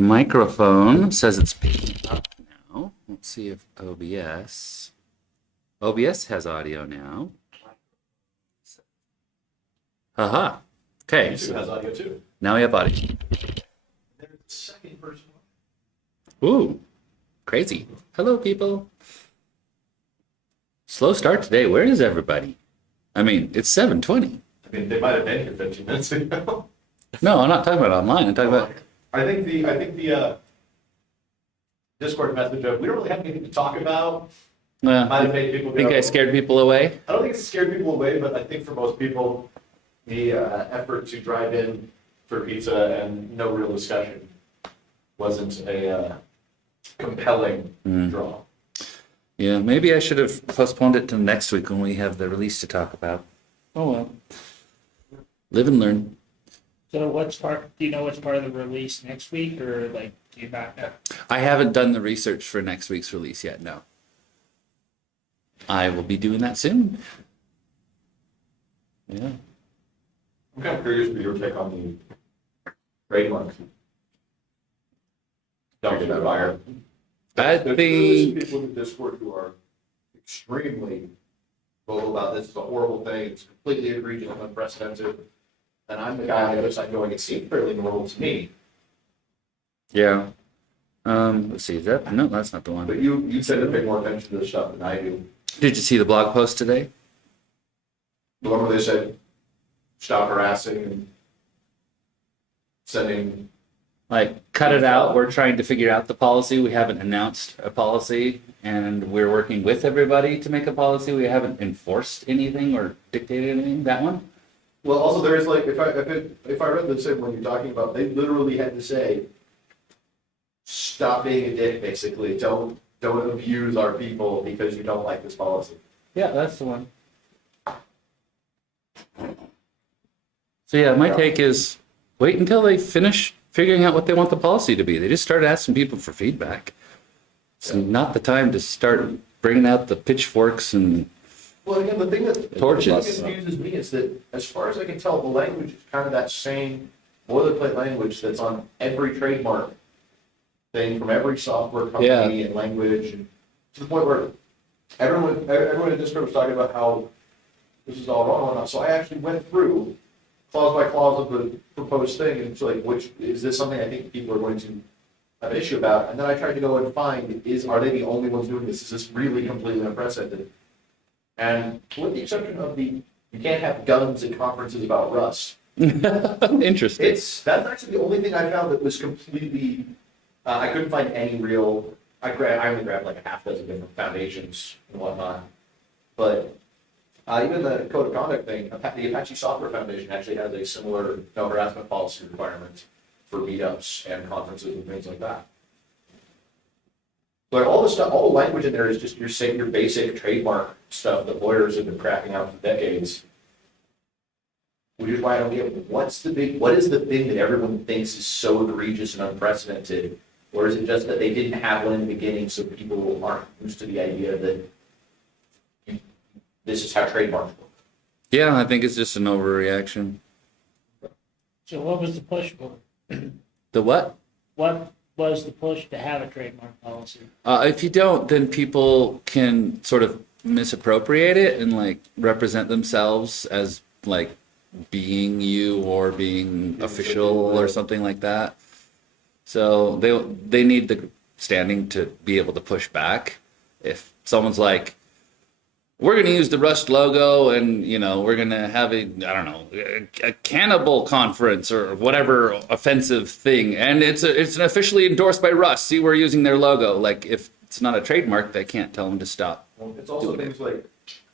The microphone says it's picking up now. Let's see if OBS has audio now. Haha. Okay. YouTube has audio too. Now we have audio. There's the second person. Ooh, crazy. Hello, people. Slow start today. Where is everybody? I mean, it's 7:20. I mean, they might have been here 15 minutes ago. No, I'm not talking about online. I'm talking about. I think the Discord message of we don't really have anything to talk about might have made people go. Think I scared people away? I don't think it scared people away, but I think for most people, the effort to drive in for pizza and no real discussion wasn't a compelling draw. Yeah, maybe I should have postponed it to next week when we have the release to talk about. Oh well. Live and learn. So do you know what's part of the release next week, or like do you not know? I haven't done the research for next week's release yet, no. I will be doing that soon. Yeah. I'm kind of curious for your take on the trademarks. Don't get that fire. I There's think people in the Discord who are extremely vocal about this. It's a horrible thing. It's completely egregious and unprecedented. And I'm the guy on the other side going, it seemed fairly normal to me. yeah. Let's see, is that no, that's not the one. But you tend to pay more attention to this stuff than I do. Did you see the blog post today? The one where they said, stop harassing and sending. Like, cut it out. We're trying to figure out the policy. We haven't announced a policy, and we're working with everybody to make a policy. We haven't enforced anything or dictated anything. That one? Well, also there is like, if I read the same one you're talking about, they literally had to say, stop being a dick, basically. Don't abuse our people because you don't like this policy. Yeah, that's the one. So yeah, my take is wait until they finish figuring out what they want the policy to be. They just started asking people for feedback. It's not the time to start bringing out the pitchforks and Well, again, the thing that Torches. confuses me is that, as far as I can tell, the language is kind of that same boilerplate language that's on every trademark thing from every software company and language, and to the point where everyone in Discord was talking about how this is all wrong and whatnot. So I actually went through clause by clause of the proposed thing, and it's like, which is this something I think people are going to have an issue about? And then I tried to go and find, are they the only ones doing this? Is this really completely unprecedented? And with the exception of you can't have guns at conferences about Rust. interesting. That's actually the only thing I found that was completely, I couldn't find any real, I only grabbed like a half dozen different foundations and whatnot. But even the code of conduct thing, the Apache Software Foundation actually has a similar no harassment policy requirement for meetups and conferences and things like that. But all the stuff, all the language in there is just your basic trademark stuff that lawyers have been cracking out for decades. Which is why I don't get what is the thing that everyone thinks is so egregious and unprecedented? Or is it just that they didn't have one in the beginning so people aren't used to the idea that this is how trademarks work? Yeah, I think it's just an overreaction. So what was the push for? The what? What was the push to have a trademark policy? If you don't, then people can sort of misappropriate it and like represent themselves as like being you or being official or something like that. So they need the standing to be able to push back. If someone's like, we're going to use the Rust logo and, we're going to have a cannibal conference or whatever offensive thing. And it's officially endorsed by Rust. See, we're using their logo. Like, if it's not a trademark, they can't tell them to stop. Well, it's also things like,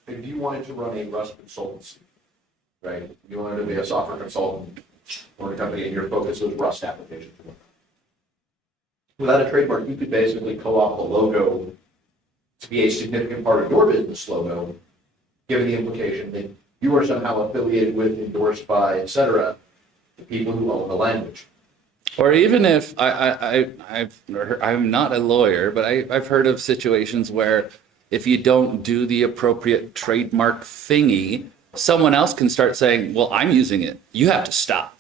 if you wanted to run a Rust consultancy, right? You wanted to be a software consultant for a company and your focus was Rust applications. Without a trademark, you could basically co-opt the logo to be a significant part of your business logo, given the implication that you are somehow affiliated with, endorsed by, etc., the people who own the language. Or even if I'm not a lawyer, but I've heard of situations where if you don't do the appropriate trademark thingy, someone else can start saying, well, I'm using it. You have to stop.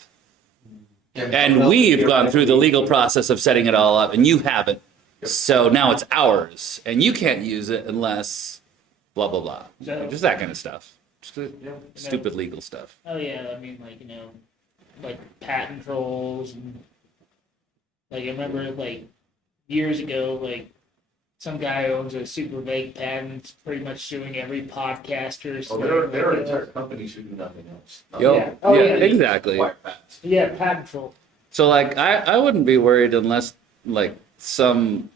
And we've gone through the legal process of setting it all up, and you haven't. So now it's ours, and you can't use it unless blah, blah, blah. So- Just that kind of stuff. Just Yeah. stupid legal stuff. Oh yeah, I mean, like, like patent trolls and like I remember like years ago, like some guy owns a super vague patent, pretty much suing every podcaster. Oh, there are entire companies who do nothing else. Yo, Yeah. Oh, yeah, yeah. exactly. Acquire patents. Yeah, patent troll. So like I wouldn't be worried unless like somewhere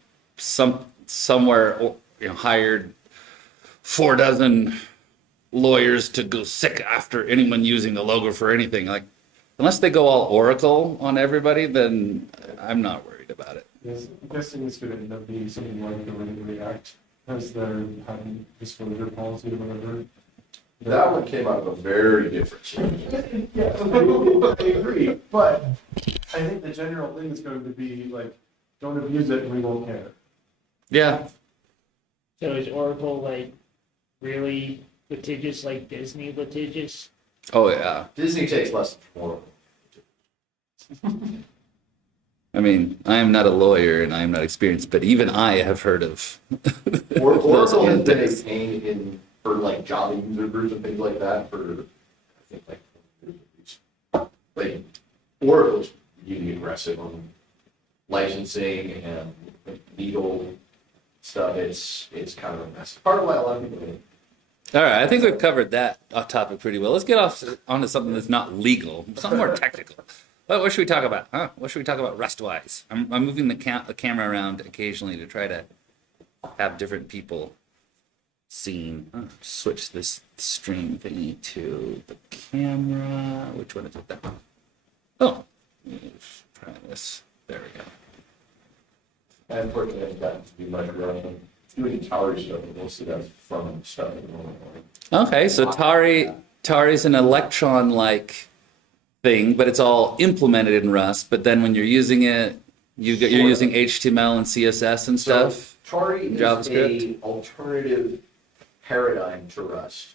hired 4 dozen lawyers to go sick after anyone using the logo for anything. Like unless they go all Oracle on everybody, then I'm not worried about it. Yes, I'm guessing it's going to end up being something like the way React has their patent disclosure policy or whatever. That one came out of a very different source. Yeah, I agree, but I think the general thing is going to be like, don't abuse it and we won't care. Yeah. So is Oracle like really litigious, like Disney litigious? Oh yeah. Disney takes lessons from Oracle. I mean, I am not a lawyer and I am not experienced, but even I have heard of those Oracle has been a antics. pain for like Java user groups and things like that for, I think, like 20 years at least. Like, Oracle's really aggressive on licensing and legal stuff. It's kind of a mess. Part of why a lot of people hate it. All right, I think we've covered that topic pretty well. Let's get onto something that's not legal, something more technical. What should we talk about? Huh? What should we talk about rust-wise? I'm moving the camera around occasionally to try to have different people seen. Switch this stream thingy to the camera. Which one is it? That one. Oh, let's try this. There we go. And unfortunately, I've gotten to be much running, doing tower stuff, but mostly that's from stuff at the moment. Okay, so Tari's an Electron-like thing, but it's all implemented in Rust. But then when you're using it, you're using HTML and CSS and stuff. So Tari is JavaScript? a alternative paradigm to Rust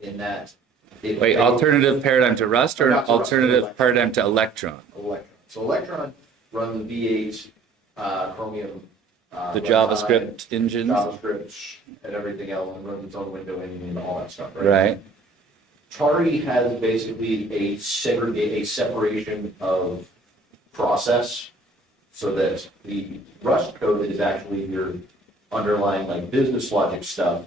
in that it Wait, alternative paradigm to Rust or Not to Rust, alternative Electron. paradigm to Electron? Electron. So Electron runs V8, Chromium, The runtime, JavaScript engines? JavaScript, and everything else, and runs its own window and all that stuff, right? Right. Tari has basically a separation of process so that the Rust code is actually your underlying like business logic stuff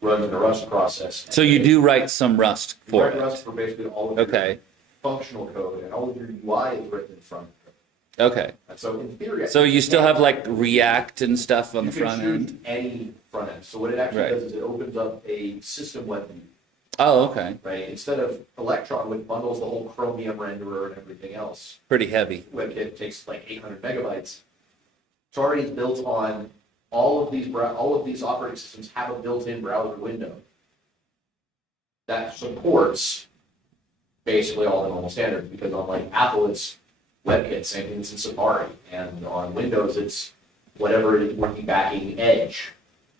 runs in the Rust process. So you do write some Rust You for write it. Rust for basically all of your Okay. functional code, and all of your UI is written in front of it. Okay. And so in theory, So you still have like React and stuff on the front You can end? choose any front end. So what it actually Right. does is it opens up a system web view, Oh, okay. right? Instead of Electron, which bundles the whole Chromium renderer and everything else, Pretty heavy. WebKit takes like 800 megabytes. Tari is built on all of these operating systems have a built-in browser window that supports basically all the normal standards, because on like Apple it's WebKit, same thing as in Safari, and on Windows it's whatever is working backing Edge,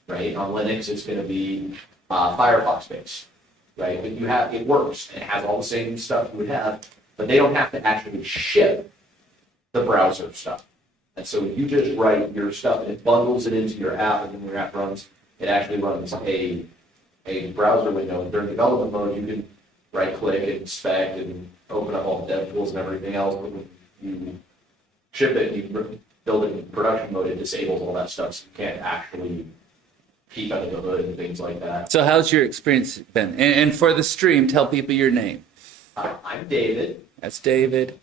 right? On Linux it's going to be Firefox based, right? But it works and it has all the same stuff you would have, but they don't have to actually ship the browser stuff. And so you just write your stuff and it bundles it into your app, and when your app runs, it actually runs a browser window. And during development mode, you can right click and inspect and open up all the dev tools and everything else. But when you ship it, you build it in production mode, it disables all that stuff, so you can't actually peek under the hood and things like that. So how's your experience been? And for the stream, tell people your name. I'm David. That's David.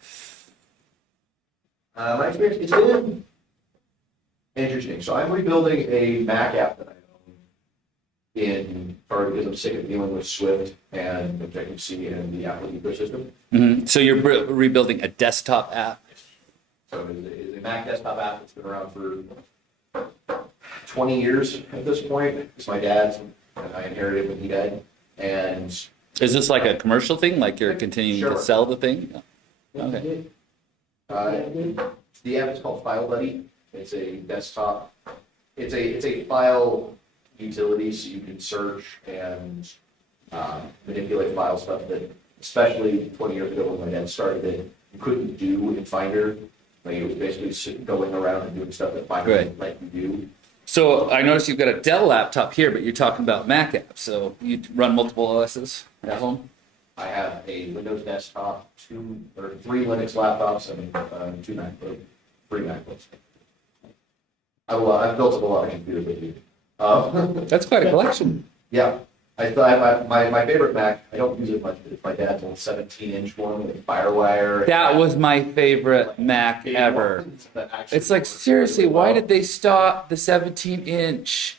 My experience, it's been interesting. So I'm rebuilding a Mac app that I own in part because I'm sick of dealing with Swift and Objective-C and the Apple ecosystem. So you're rebuilding a desktop app? So it's a Mac desktop app that's been around for 20 years at this point. It's my dad's, and I inherited when he died. And Is this like a commercial thing? Like you're continuing Sure. to sell the thing? Okay. The app is called FileBuddy. It's a desktop. It's a file utility, so you can search and manipulate file stuff. That, especially 20 years ago when my dad started it, you couldn't do in Finder. Like it was basically going around and doing stuff that Finder Right. didn't let you do. So I noticed you've got a Dell laptop here, but you're talking about Mac apps. So you run multiple OSs at home? I have a Windows desktop, 3 Linux laptops, and 2 MacBooks, 3 MacBooks. I've built up a lot of computers with you. That's quite a collection. Yeah, I thought my favorite Mac. I don't use it much, but it's my dad's old 17-inch one with FireWire. That was my favorite Mac ever. It's like, seriously, why did they stop the 17-inch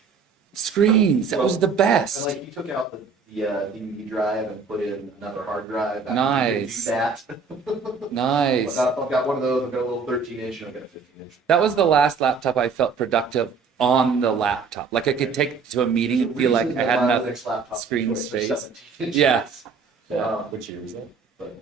screens? That was the And best. like he took out the DVD drive and put in another hard drive. Nice. That. Nice. I've got one of those. I've got a little 13-inch and I've got a 15-inch. That was the last laptop I felt productive on the laptop. Like I could take it to a meeting and feel like I had enough screen space. Yeah. Which year was that? But,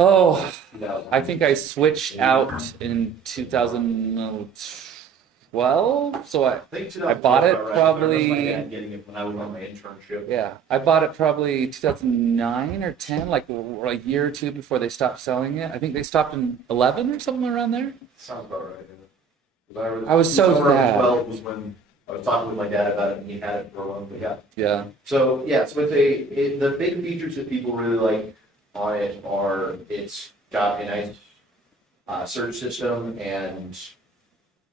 Oh, 2000. I think I switched out in 2012. So I think I bought it 2012, right? probably- I remember my dad getting it when I was on my internship. I bought it probably 2009 or 10, like a year or two before they stopped selling it. I think they stopped in 11 or something around there. Sounds about right. I was so summer of sad. 12 was when I was talking with my dad about it, and he had it for a while. But yeah. Yeah. So it's the big features that people really like on it are it's got a nice search system and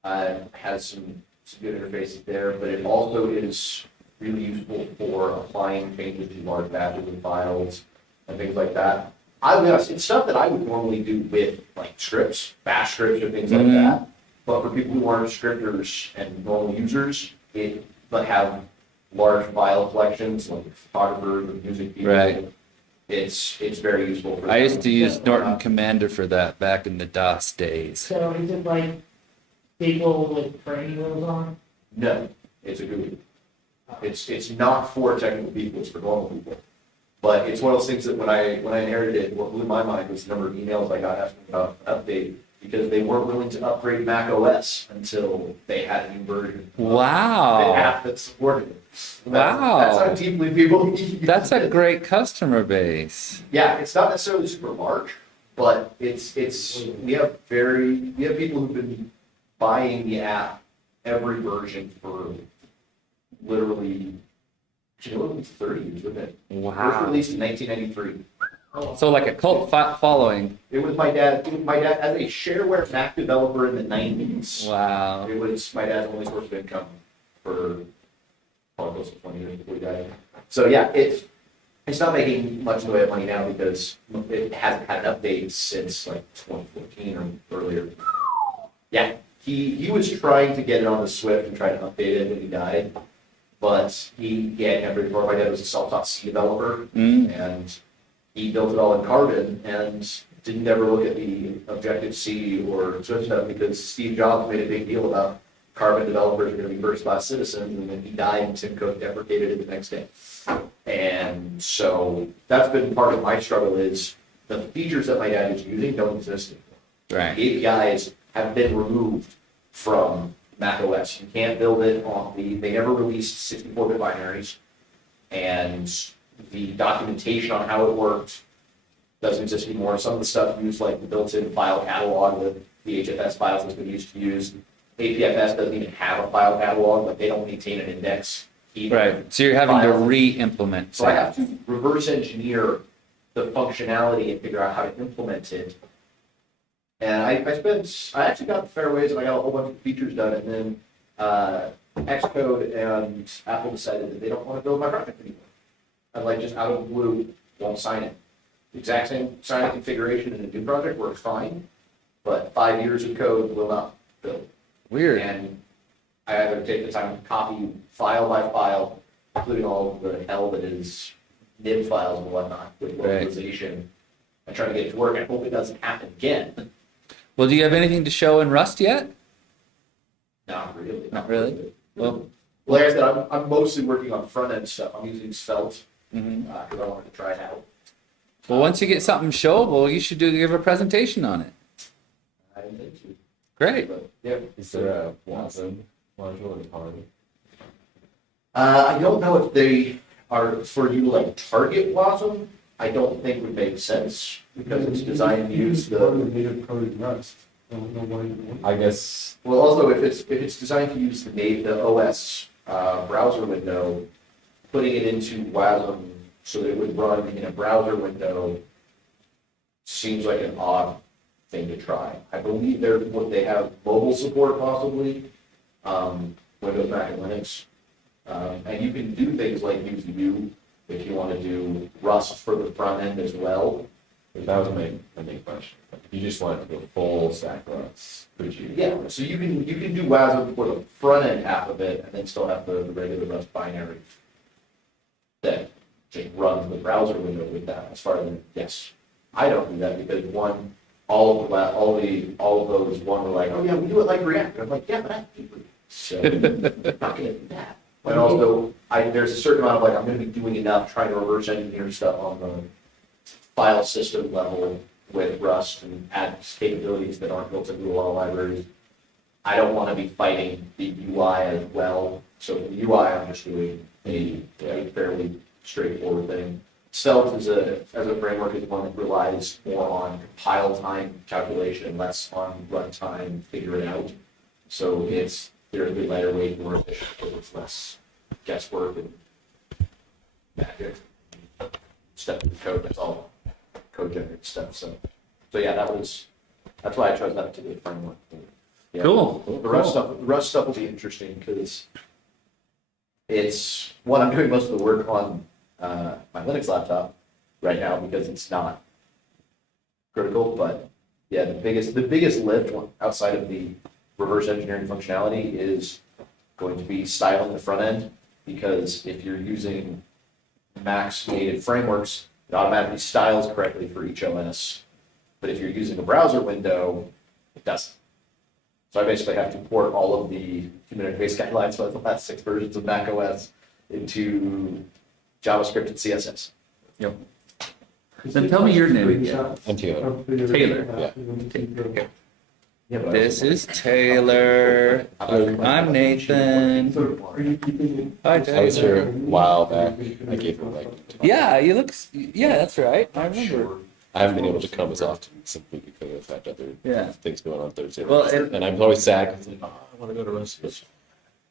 has some good interfaces there, but it also is really useful for applying changes to large batches of files and things like that. I'll be honest, it's stuff that I would normally do with like scripts, bash scripts or things like that. But for people who aren't scripters and normal users, but have large file collections like photographers or music people, Right. it's very useful for I them. used to use Norton Commander for that back in the DOS days. So is it like people with training wheels on? No, it's a GUI. It's not for technical people, it's for normal people. But it's one of those things that when I inherited it, what blew my mind was the number of emails I got asking about an update because they weren't willing to upgrade Mac OS until they had a new version. The Wow. app that supported it. Wow. That's how deeply people use That's a it. great customer base. Yeah, it's not necessarily super large, but it's we have people who've been buying the app every version for literally at least 30 years, wouldn't it? First Wow. released in 1993. So like a cult following. It was my dad as a shareware Mac developer in the 90s. Wow. It was my dad's only source of income for probably close to 20 years before he died. So yeah, it's not making much in the way of money now because it hasn't had an update since like 2014 or earlier. Yeah, he was trying to get it on the Swift and try to update it when he died, but he had never before. My dad was a self-taught C developer, and he built it all in Carbon and didn't ever look at the Objective-C or Swift stuff because Steve Jobs made a big deal about Carbon developers are going to be first-class citizens, and then he died and Tim Cook deprecated it the next day. And so that's been part of my struggle is the features that my dad is using don't exist anymore. Right. The APIs have been removed from macOS. You can't build it on they never released 64-bit binaries, and the documentation on how it worked doesn't exist anymore. Some of the stuff used like the built-in file catalog with the HFS files that's been used to use. APFS doesn't even have a file catalog, but they don't maintain an index. Either. Right. So you're having to Files. re-implement. So I have to reverse engineer the functionality and figure out how to implement it. And I actually got fairways and I got a whole bunch of features done, and then Xcode and Apple decided that they don't want to build my project anymore. I'm like, just out of the blue, won't sign it. The exact same sign configuration in a new project works fine, but 5 years of code will not build. Weird. And I either take the time to copy file by file, including all of the hell that is nib files and whatnot with localization, and try to get it to work. I hope it doesn't happen again. Well, do you have anything to show in Rust yet? Not really. Not really? Well, Like I said, I'm mostly working on front end stuff. I'm using Svelte mhm. because I wanted to try it out. Well, once you get something showable, you should give a presentation on it. I didn't think so. Great. But, yeah. Is there a WASM module in Harvard? I don't know if they are for you to like target WASM. I don't think would make sense because it's designed to use Probably the, native code in Rust. I don't know why you want. I guess, well, also if it's designed to use the OS browser window, putting it into WASM so that it would run in a browser window seems like an odd thing to try. I believe they have mobile support possibly, Windows, Mac, and Linux. And you can do things like use Vue if you want to do Rust for the front end as well. that was my main question. If you just wanted to go full stack Rust, could you? Yeah, so you can do WASM for the front end half of it and then still have the regular Rust binary that just runs the browser window with that. As far as, yes, I don't do that because one, all of those, one were like, oh yeah, we do it like React. I'm like, yeah, but I hate React. So I'm not gonna do that. But also, there's a certain amount of like, I'm gonna be doing enough trying to reverse engineer stuff on the file system level with Rust and add capabilities that aren't built into a lot of libraries. I don't want to be fighting the UI as well. So for the UI, I'm just doing a fairly straightforward thing. Stealth as a framework is one that relies more on compile time calculation, less on runtime figure it out. So it's fairly lighter weight, more efficient, because it's less guesswork and magic. Step in the code, that's all code generated stuff. So yeah, that's why I chose that to be a framework. Yeah. Cool. The Rust stuff will be interesting because it's one, I'm doing most of the work on my Linux laptop right now because it's not critical. But yeah, the biggest lift outside of the reverse engineering functionality is going to be styling the front end, because if you're using Mac's native frameworks, it automatically styles correctly for each OS. But if you're using a browser window, it doesn't. So I basically have to port all of the human interface guidelines for the last 6 versions of Mac OS into JavaScript and CSS. Yep. Then tell me your name again. I'm Taylor. Taylor. Yeah. This is Taylor. I'm Nathan. Are you keeping Hi, I was Taylor. here a while back. I gave her like. Yeah, you look. Yeah, that's right. I remember. I haven't been able to come as often simply because I've had other Yeah. things going on Thursday. Well, and I'm always sad because like, I want to go to Rust. But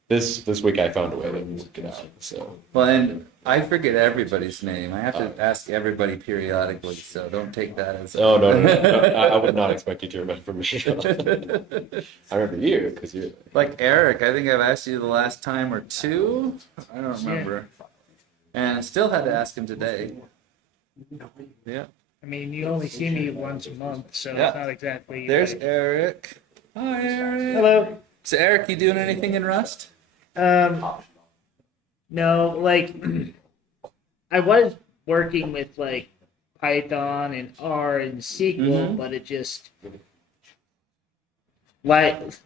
this week I found a way to work it out. So Well, and I forget everybody's name. I have to ask everybody periodically, so don't take that as. no, I would not expect you to remember me. I remember you because you're. Like Eric, I think I've asked you the last time or two. I don't remember. And I still had to ask him today. Yeah. I mean, you only see me once a month, so Yeah. it's not exactly. There's like- Eric. Hi, Eric. Hello. So, Eric, you doing anything in Rust? No, like I was working with like Python and R and SQL, Mhm. but it just life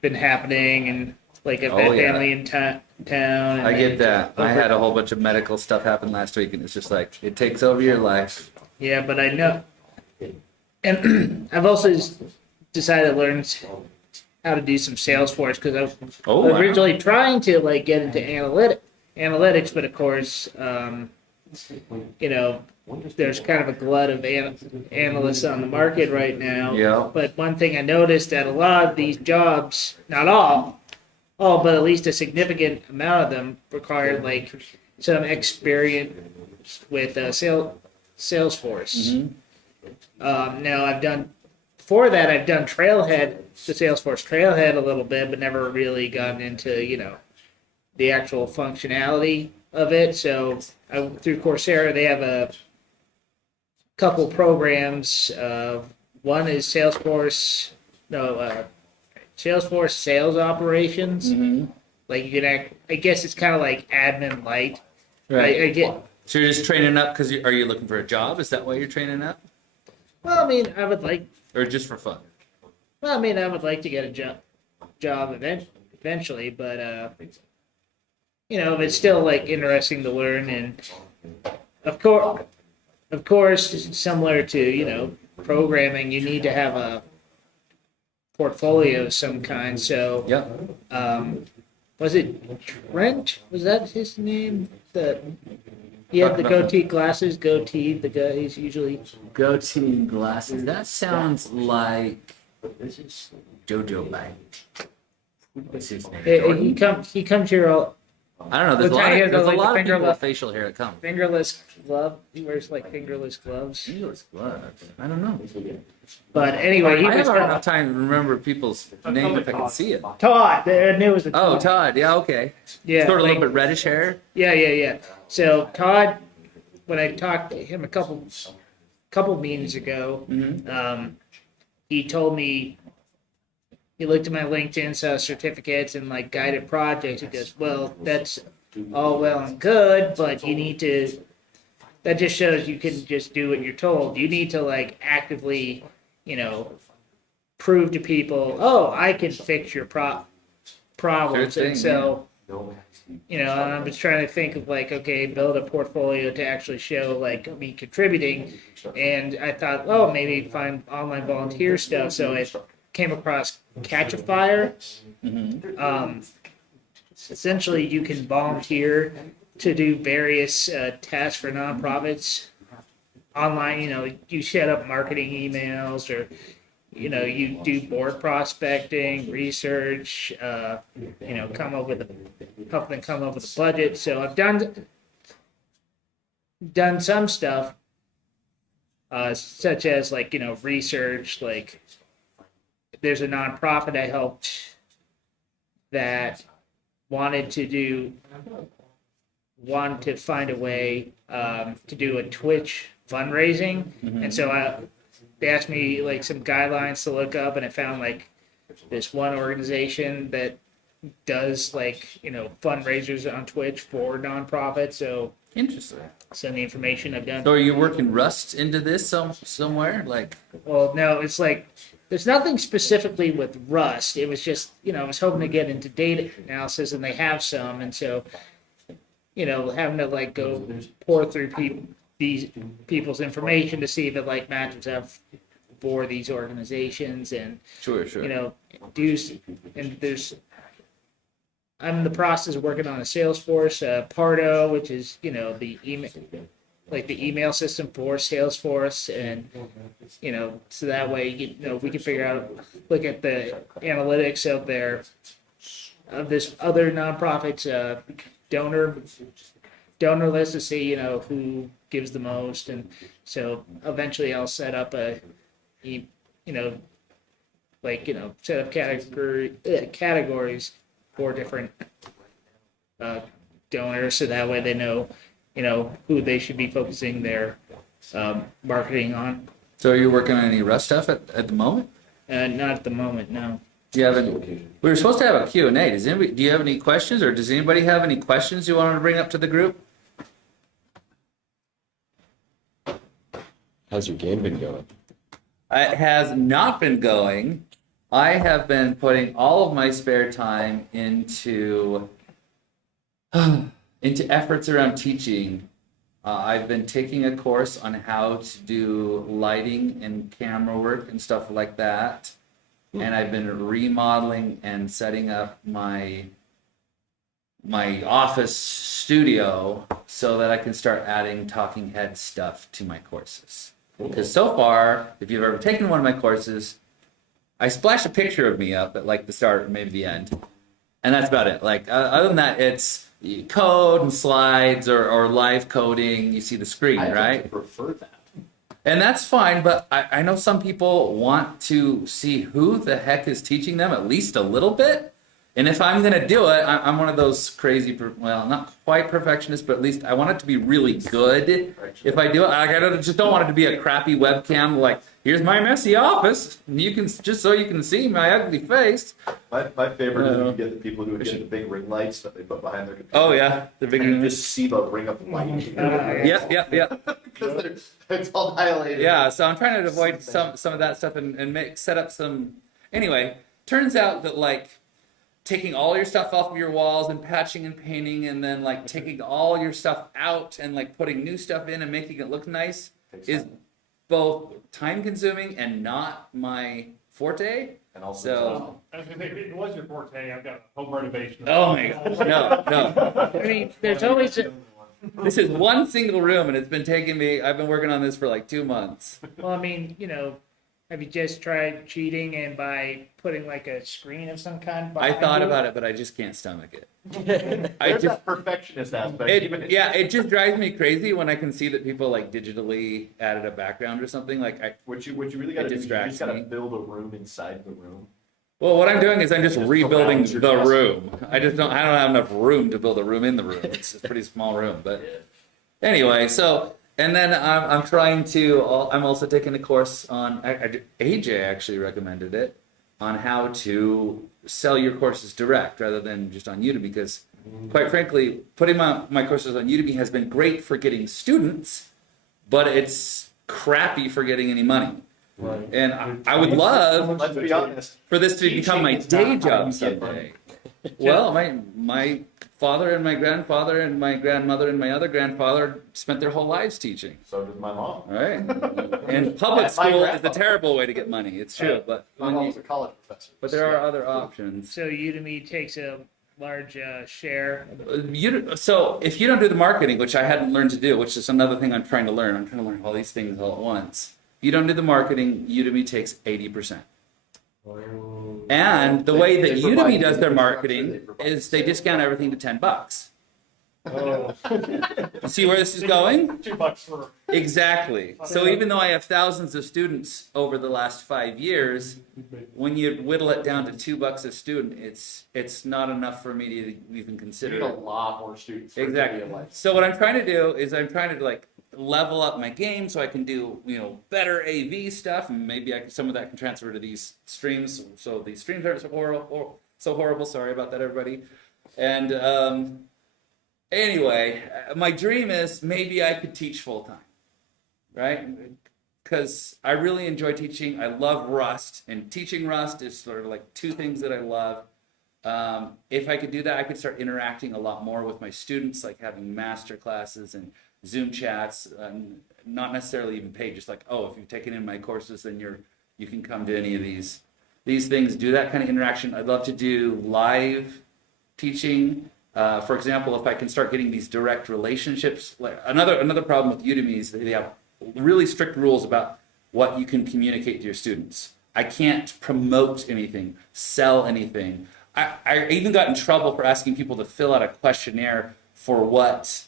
been happening, and like I've Oh, had yeah. family in town. And I get then- that. I had a whole bunch of medical stuff happen last week, and it's just like, it takes over your life. Yeah, but I know, and I've also decided to learn how to do some Salesforce because I was Oh, wow. originally trying to like get into analytics, but of course, there's kind of a glut of analysts on the market right now. Yeah. But one thing I noticed that a lot of these jobs, not all, but at least a significant amount of them require like some experience with Salesforce. Mhm. Now I've done Trailhead, the Salesforce Trailhead a little bit, but never really gotten into, the actual functionality of it. So through Coursera, they have a couple programs. One is Salesforce Sales Operations. Mhm. Like you can I guess it's kind of like admin light. Right. I get. So you're just training up because are you looking for a job? Is that why you're training up? Well, I mean, I would like. Or just for fun? Well, I mean, I would like to get a job eventually, but it's still like interesting to learn, and of course, similar to programming, you need to have a portfolio of some kind. So, Yeah. was it Trent? Was that his name? He had Talk the about that. goatee glasses, goatee. The guy he's usually Goatee and glasses. That sounds like Jojo Bang. What's his name? Jordan? he comes here all I don't know. There's a the lot time he of, has there's a like the lot of finger people with left- facial hair that come. fingerless glove. He wears like fingerless gloves. English gloves. I don't know. But anyway, he I was have a hard enough time to remember people's names if I can see it. Todd. I knew it was a Oh, Todd. Todd. Yeah, okay. Yeah, Sort of a like- little bit reddish hair. Yeah. So Todd, when I talked to him a couple meetings ago, he told me he looked at my LinkedIn, saw certificates and like guided projects. He goes, "Well, that's all well and good, but you need to. That just shows you can just do what you're told. You need to like actively, prove to people, oh, I can fix your problems." Sure thing, and so. I'm just trying to think of like, okay, build a portfolio to actually show like me contributing. And I thought, oh, maybe find online volunteer stuff. So I came across Catch a Fire. Essentially, you can volunteer to do various tasks for nonprofits online. You set up marketing emails or you do board prospecting, research, help them come up with a budget. So I've done some stuff, such as like, research, like there's a nonprofit I helped that wanted to find a way to do a Twitch fundraising. And so they asked me like some guidelines to look up, and I found like this one organization that does like fundraisers on Twitch for nonprofits. So Interesting. send the information I've done. So are you working Rust into this somewhere? Like, Well, no, it's like there's nothing specifically with Rust. It was just I was hoping to get into data analysis, and they have some, and so having to like go pour through these people's information to see if it like matches up for these organizations, and sure. I'm in the process of working on a Salesforce Pardo, which is the email system for Salesforce, and so that way we can figure out, look at the analytics of this other nonprofit's donor list to see who gives the most, and so eventually I'll set up set up categories for different donors, so that way they know who they should be focusing their marketing on. So are you working on any Rust stuff at the moment? Not at the moment, no. Do you have any? We were supposed to have a Q&A. Do you have any questions, or does anybody have any questions you wanted to bring up to the group? How's your game been going? It has not been going. I have been putting all of my spare time into efforts around teaching. I've been taking a course on how to do lighting and camera work and stuff like that. And I've been remodeling and setting up my office studio so that I can start adding talking head stuff to my courses. Because so far, if you've ever taken one of my courses, I splash a picture of me up at like the start, maybe the end, and that's about it. Like other than that, it's code and slides or live coding. You see the screen, I right? prefer that. And that's fine, but I know some people want to see who the heck is teaching them at least a little bit. And if I'm going to do it, I'm one of those crazy, well, not quite perfectionists, but at least I want it to be really good. If I do it, I just don't want it to be a crappy webcam like, here's my messy office, and you can just so you can see my ugly face. My favorite is when you get the people who would get the big ring lights that they put behind their computer. Oh yeah, the big. And you just see the ring of light. Yeah. Because it's all dilated. Yeah, so I'm trying to avoid some of that stuff and set up some. Anyway, turns out that like taking all your stuff off of your walls and patching and painting, and then like taking all your stuff out and like putting new stuff in and making it look nice is both time consuming and not my forte. And also, So I was gonna say, if it was your forte, I've got home renovation. oh my god, no. I mean, there's always This is one single room, and it's been taking me. I've been working on this for like 2 months. Well, I mean, have you just tried cheating and by putting like a screen of some kind I behind thought you? about it, but I just can't stomach it. There's that perfectionist aspect. It just drives me crazy when I can see that people like digitally added a background or something. What you really got to do is you distracts just got to me. build a room inside the room. Well, what I'm doing is I'm just rebuilding surrounds your the desk. room. I don't have enough room to build a room in the room. It's a pretty small room, but anyway. So, and then I'm trying to. I'm also taking a course on. AJ actually recommended it on how to sell your courses direct rather than just on Udemy, because, quite frankly, putting my courses on Udemy has been great for getting students, but it's crappy for getting any money. Right. And I would love Let's be honest. for this to become my Teaching is not day how you job get someday. Well, my father and my grandfather and my grandmother and my other grandfather spent their whole lives teaching. So does my mom. All right, and public My school is grandfather. the terrible way to get money. It's true, but My mom was a college professor. but there are other options. So Udemy takes a large share. So if you don't do the marketing, which I hadn't learned to do, which is another thing I'm trying to learn. I'm trying to learn all these things all at once. If you don't do the marketing, Udemy takes 80%. And the way that They provide Udemy does their infrastructure, marketing they provide is they sales. discount everything to $10. Oh. You see where this is going? $2 for. Exactly. So even though I have thousands of students over the last 5 years, when you whittle it down to $2 a student, it's not enough for me to even You consider need a it. lot more students. for it to be Exactly. a life. So what I'm trying to do is I'm trying to like level up my game so I can do better AV stuff, and maybe some of that can transfer to these streams. So these streams aren't so horrible. Sorry about that, everybody. And anyway, my dream is maybe I could teach full time, right? Because I really enjoy teaching. I love Rust, and teaching Rust is sort of like two things that I love. If I could do that, I could start interacting a lot more with my students, like having master classes and Zoom chats, not necessarily even paid, just like, oh, if you've taken in my courses, then you can come to any of these things, do that kind of interaction. I'd love to do live teaching. For example, if I can start getting these direct relationships, like another problem with Udemy is they have really strict rules about what you can communicate to your students. I can't promote anything, sell anything. I even got in trouble for asking people to fill out a questionnaire for what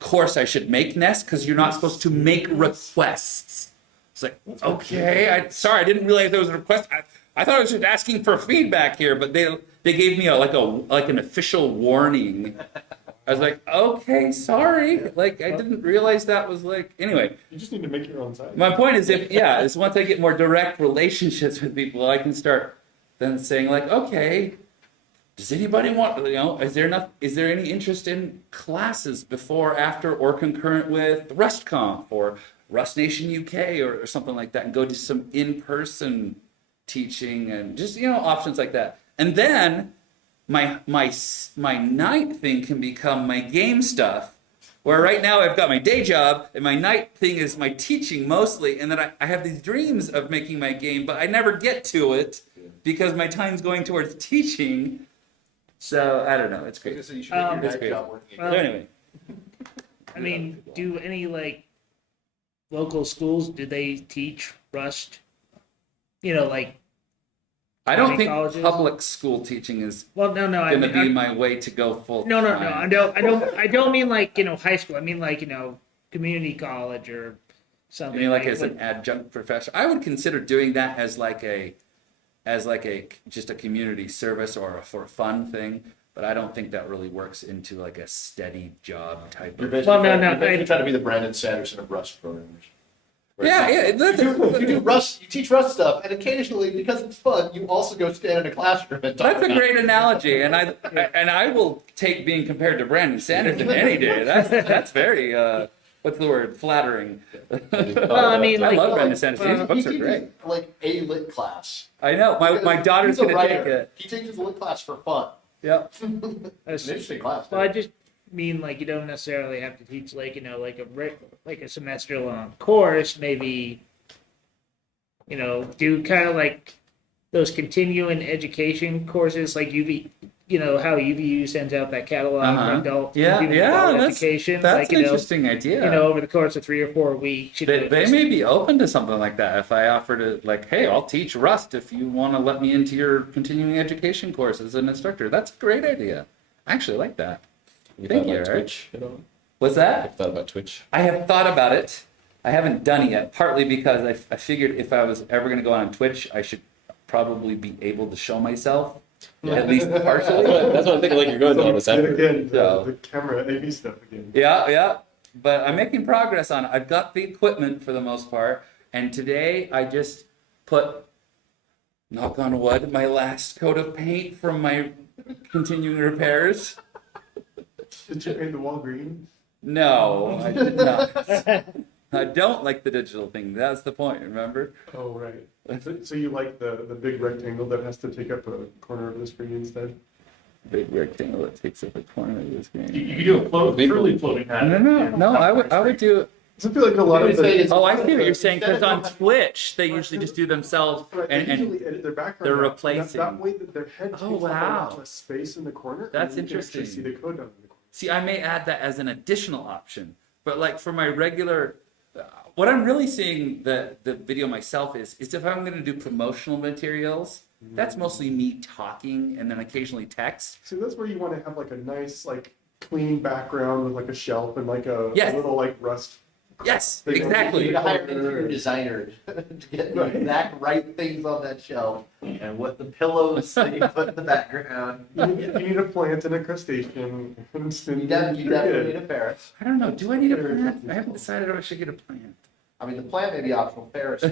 course I should make next, because you're not supposed to make requests. It's like, okay, I didn't realize there was a request. I thought I was just asking for feedback here, but they gave me like an official warning. I was like, okay, sorry. Like I didn't realize that was like anyway. You just need to make your own site. My point is is once I get more direct relationships with people, I can start then saying like, okay, does anybody want, is there any interest in classes before, after, or concurrent with RustConf or Rust Nation UK or something like that, and go to some in-person teaching and just, options like that. And then my night thing can become my game stuff, where right now I've got my day job and my night thing is my teaching mostly, and then I have these dreams of making my game, but I never get to it because my time's going towards teaching. So I don't know. It's great. So you should make your It's night great. job working. So anyway, I mean, do any like local schools, do they teach Rust? Like I don't think colleges? public school teaching is well, no, I going to mean, be my way to go full no. time. I don't mean like high school. I mean like community college or I something. mean, like as an adjunct professor, I would consider doing that as just a community service or for a fun thing. But I don't think that really works into like a steady job type You're of. basically, Well, no, you're basically trying to be the Brandon Sanderson of Rust programmers. Yeah. You do Rust, you teach Rust stuff, and occasionally, because it's fun, you also go stand in a classroom and talk That's a about great analogy, and I will take being compared to Brandon Sanderson any day. That's very what's the word? Flattering. Well, I mean, I like, love Brandon Sanderson. His He books are teaches, great. like a lit class. I know. My daughter's He's a going to take writer. it. He teaches a lit class for fun. Yep. It's an interesting class. Well, I just mean like you don't necessarily have to teach like like a semester long course. Maybe do kind of like those continuing education courses like you know, how UVU sends out that catalog Uh-huh. for adult, Yeah, continuing yeah, adult that's education. that's like, an interesting idea. you know, over the course of 3 or 4 weeks, you know, They may be open to something like that if I offer to, like, hey, I'll teach Rust if you want to let me into your continuing education course as an instructor. That's a great idea. I actually like that. You Thank thought you, about Eric. Twitch at all? What's Have that? you thought about Twitch? I have thought about it. I haven't done it yet, partly because I figured if I was ever going to go on Twitch, I should probably be able to show myself, at least partially. That's what I'm thinking. Like you're going to all this Yet effort. again, So- the camera AV stuff again. Yeah, yeah. But I'm making progress on it. I've got the equipment for the most part. And today I just put, knock on wood, my last coat of paint from my continuing repairs. Did you paint the wall green? No, I did not. I don't like the digital thing. That's the point, remember? Oh, right. So you like the big rectangle that has to take up a corner of the screen instead? Big rectangle that takes up a corner of the You screen. you do a truly floating hat. No, I would do. Does it feel like a lot of the... Oh, I see what you're saying. Because on Twitch, they usually just do themselves, Right, they and usually edit their background they're out, and replacing. that way that their head takes Oh, up a lot wow. less space in the corner. and That's you can actually interesting. see the code down in the corner. see, I may add that as an additional option. But like for my regular, what I'm really seeing the video myself is if I'm going to do promotional materials, that's mostly me talking and then occasionally text. See, that's where you want to have like a nice, like, clean background with like a shelf and like a Yes. little like rust. Yes, They- You exactly. need to hire an interior designer to get the Right. exact right things on that shelf and what the pillows that you put in the background. You need a plant and a crustacean. And You definitely need a Ferris. I don't know. Do I need a plant? I haven't decided if I should get a plant. I mean, the plant may be optional. Ferris.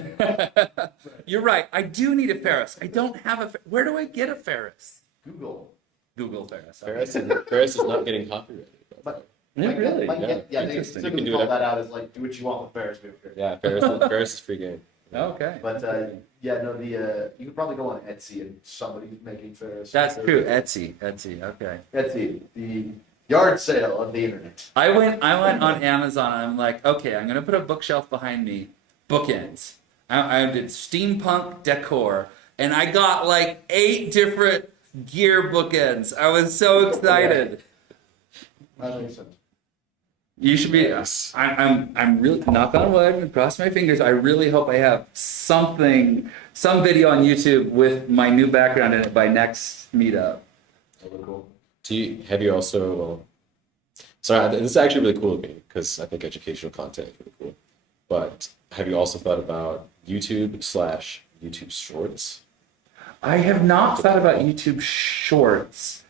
You're right. I do need a Ferris. I don't have a. Where do I get a Ferris? Google. Google Ferris. Ferris is not getting copyrighted. But Yeah, really? Might get, yeah, they Interesting. You can typically do call whatever. that out as like, do what you want with Ferris wheel. Yeah, Ferris is free game. Okay. But yeah, no, you could probably go on Etsy and somebody's making Ferris. That's true. Etsy. Okay. Etsy, the yard sale of the internet. I went on Amazon and I'm like, okay, I'm gonna put a bookshelf behind me, bookends. I did steampunk decor, and I got like 8 different gear bookends. I was so excited. That makes sense. You should be. I'm really, knock on wood and cross my fingers. I really hope I have some video on YouTube with my new background in it by next meetup. Really cool. Have you also, well, sorry, this is actually really cool of me because I think educational content is really cool. But have you also thought about YouTube/YouTube Shorts? I have not thought about YouTube Shorts.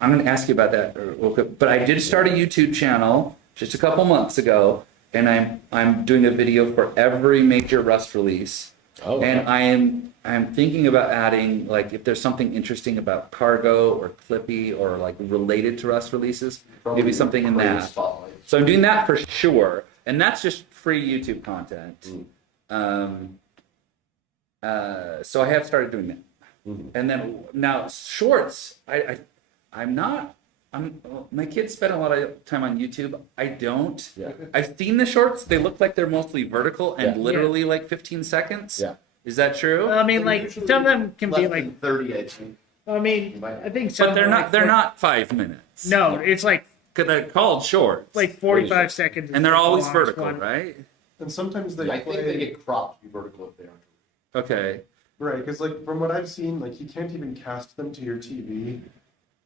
I'm going to ask you about that real quick. But I did start a YouTube channel just a couple months ago, and I'm doing a video for every major Rust release. Oh, And I'm thinking about adding, like, if there's something interesting about Cargo or Clippy or like related to Rust releases, maybe something in Creative that. Spotlight. So I'm doing that for sure, and that's just free YouTube content. So I have started doing that, and then now Shorts. My kids spend a lot of time on YouTube. I don't. Yeah. I've seen the shorts. They look like they're mostly vertical and Yeah. literally like 15 seconds. Yeah. Is that true? I mean, They're like usually some of them can Less be than like. 30, I think. I mean, I think some. But they're are not. like They're not 5 minutes. No, it's like 'Cause they're called shorts. 45 seconds. and they're is the always longest vertical, one. right? And sometimes they I think play... they get cropped to be vertical if they aren't. Okay. Right, because like from what I've seen, like you can't even cast them to your TV.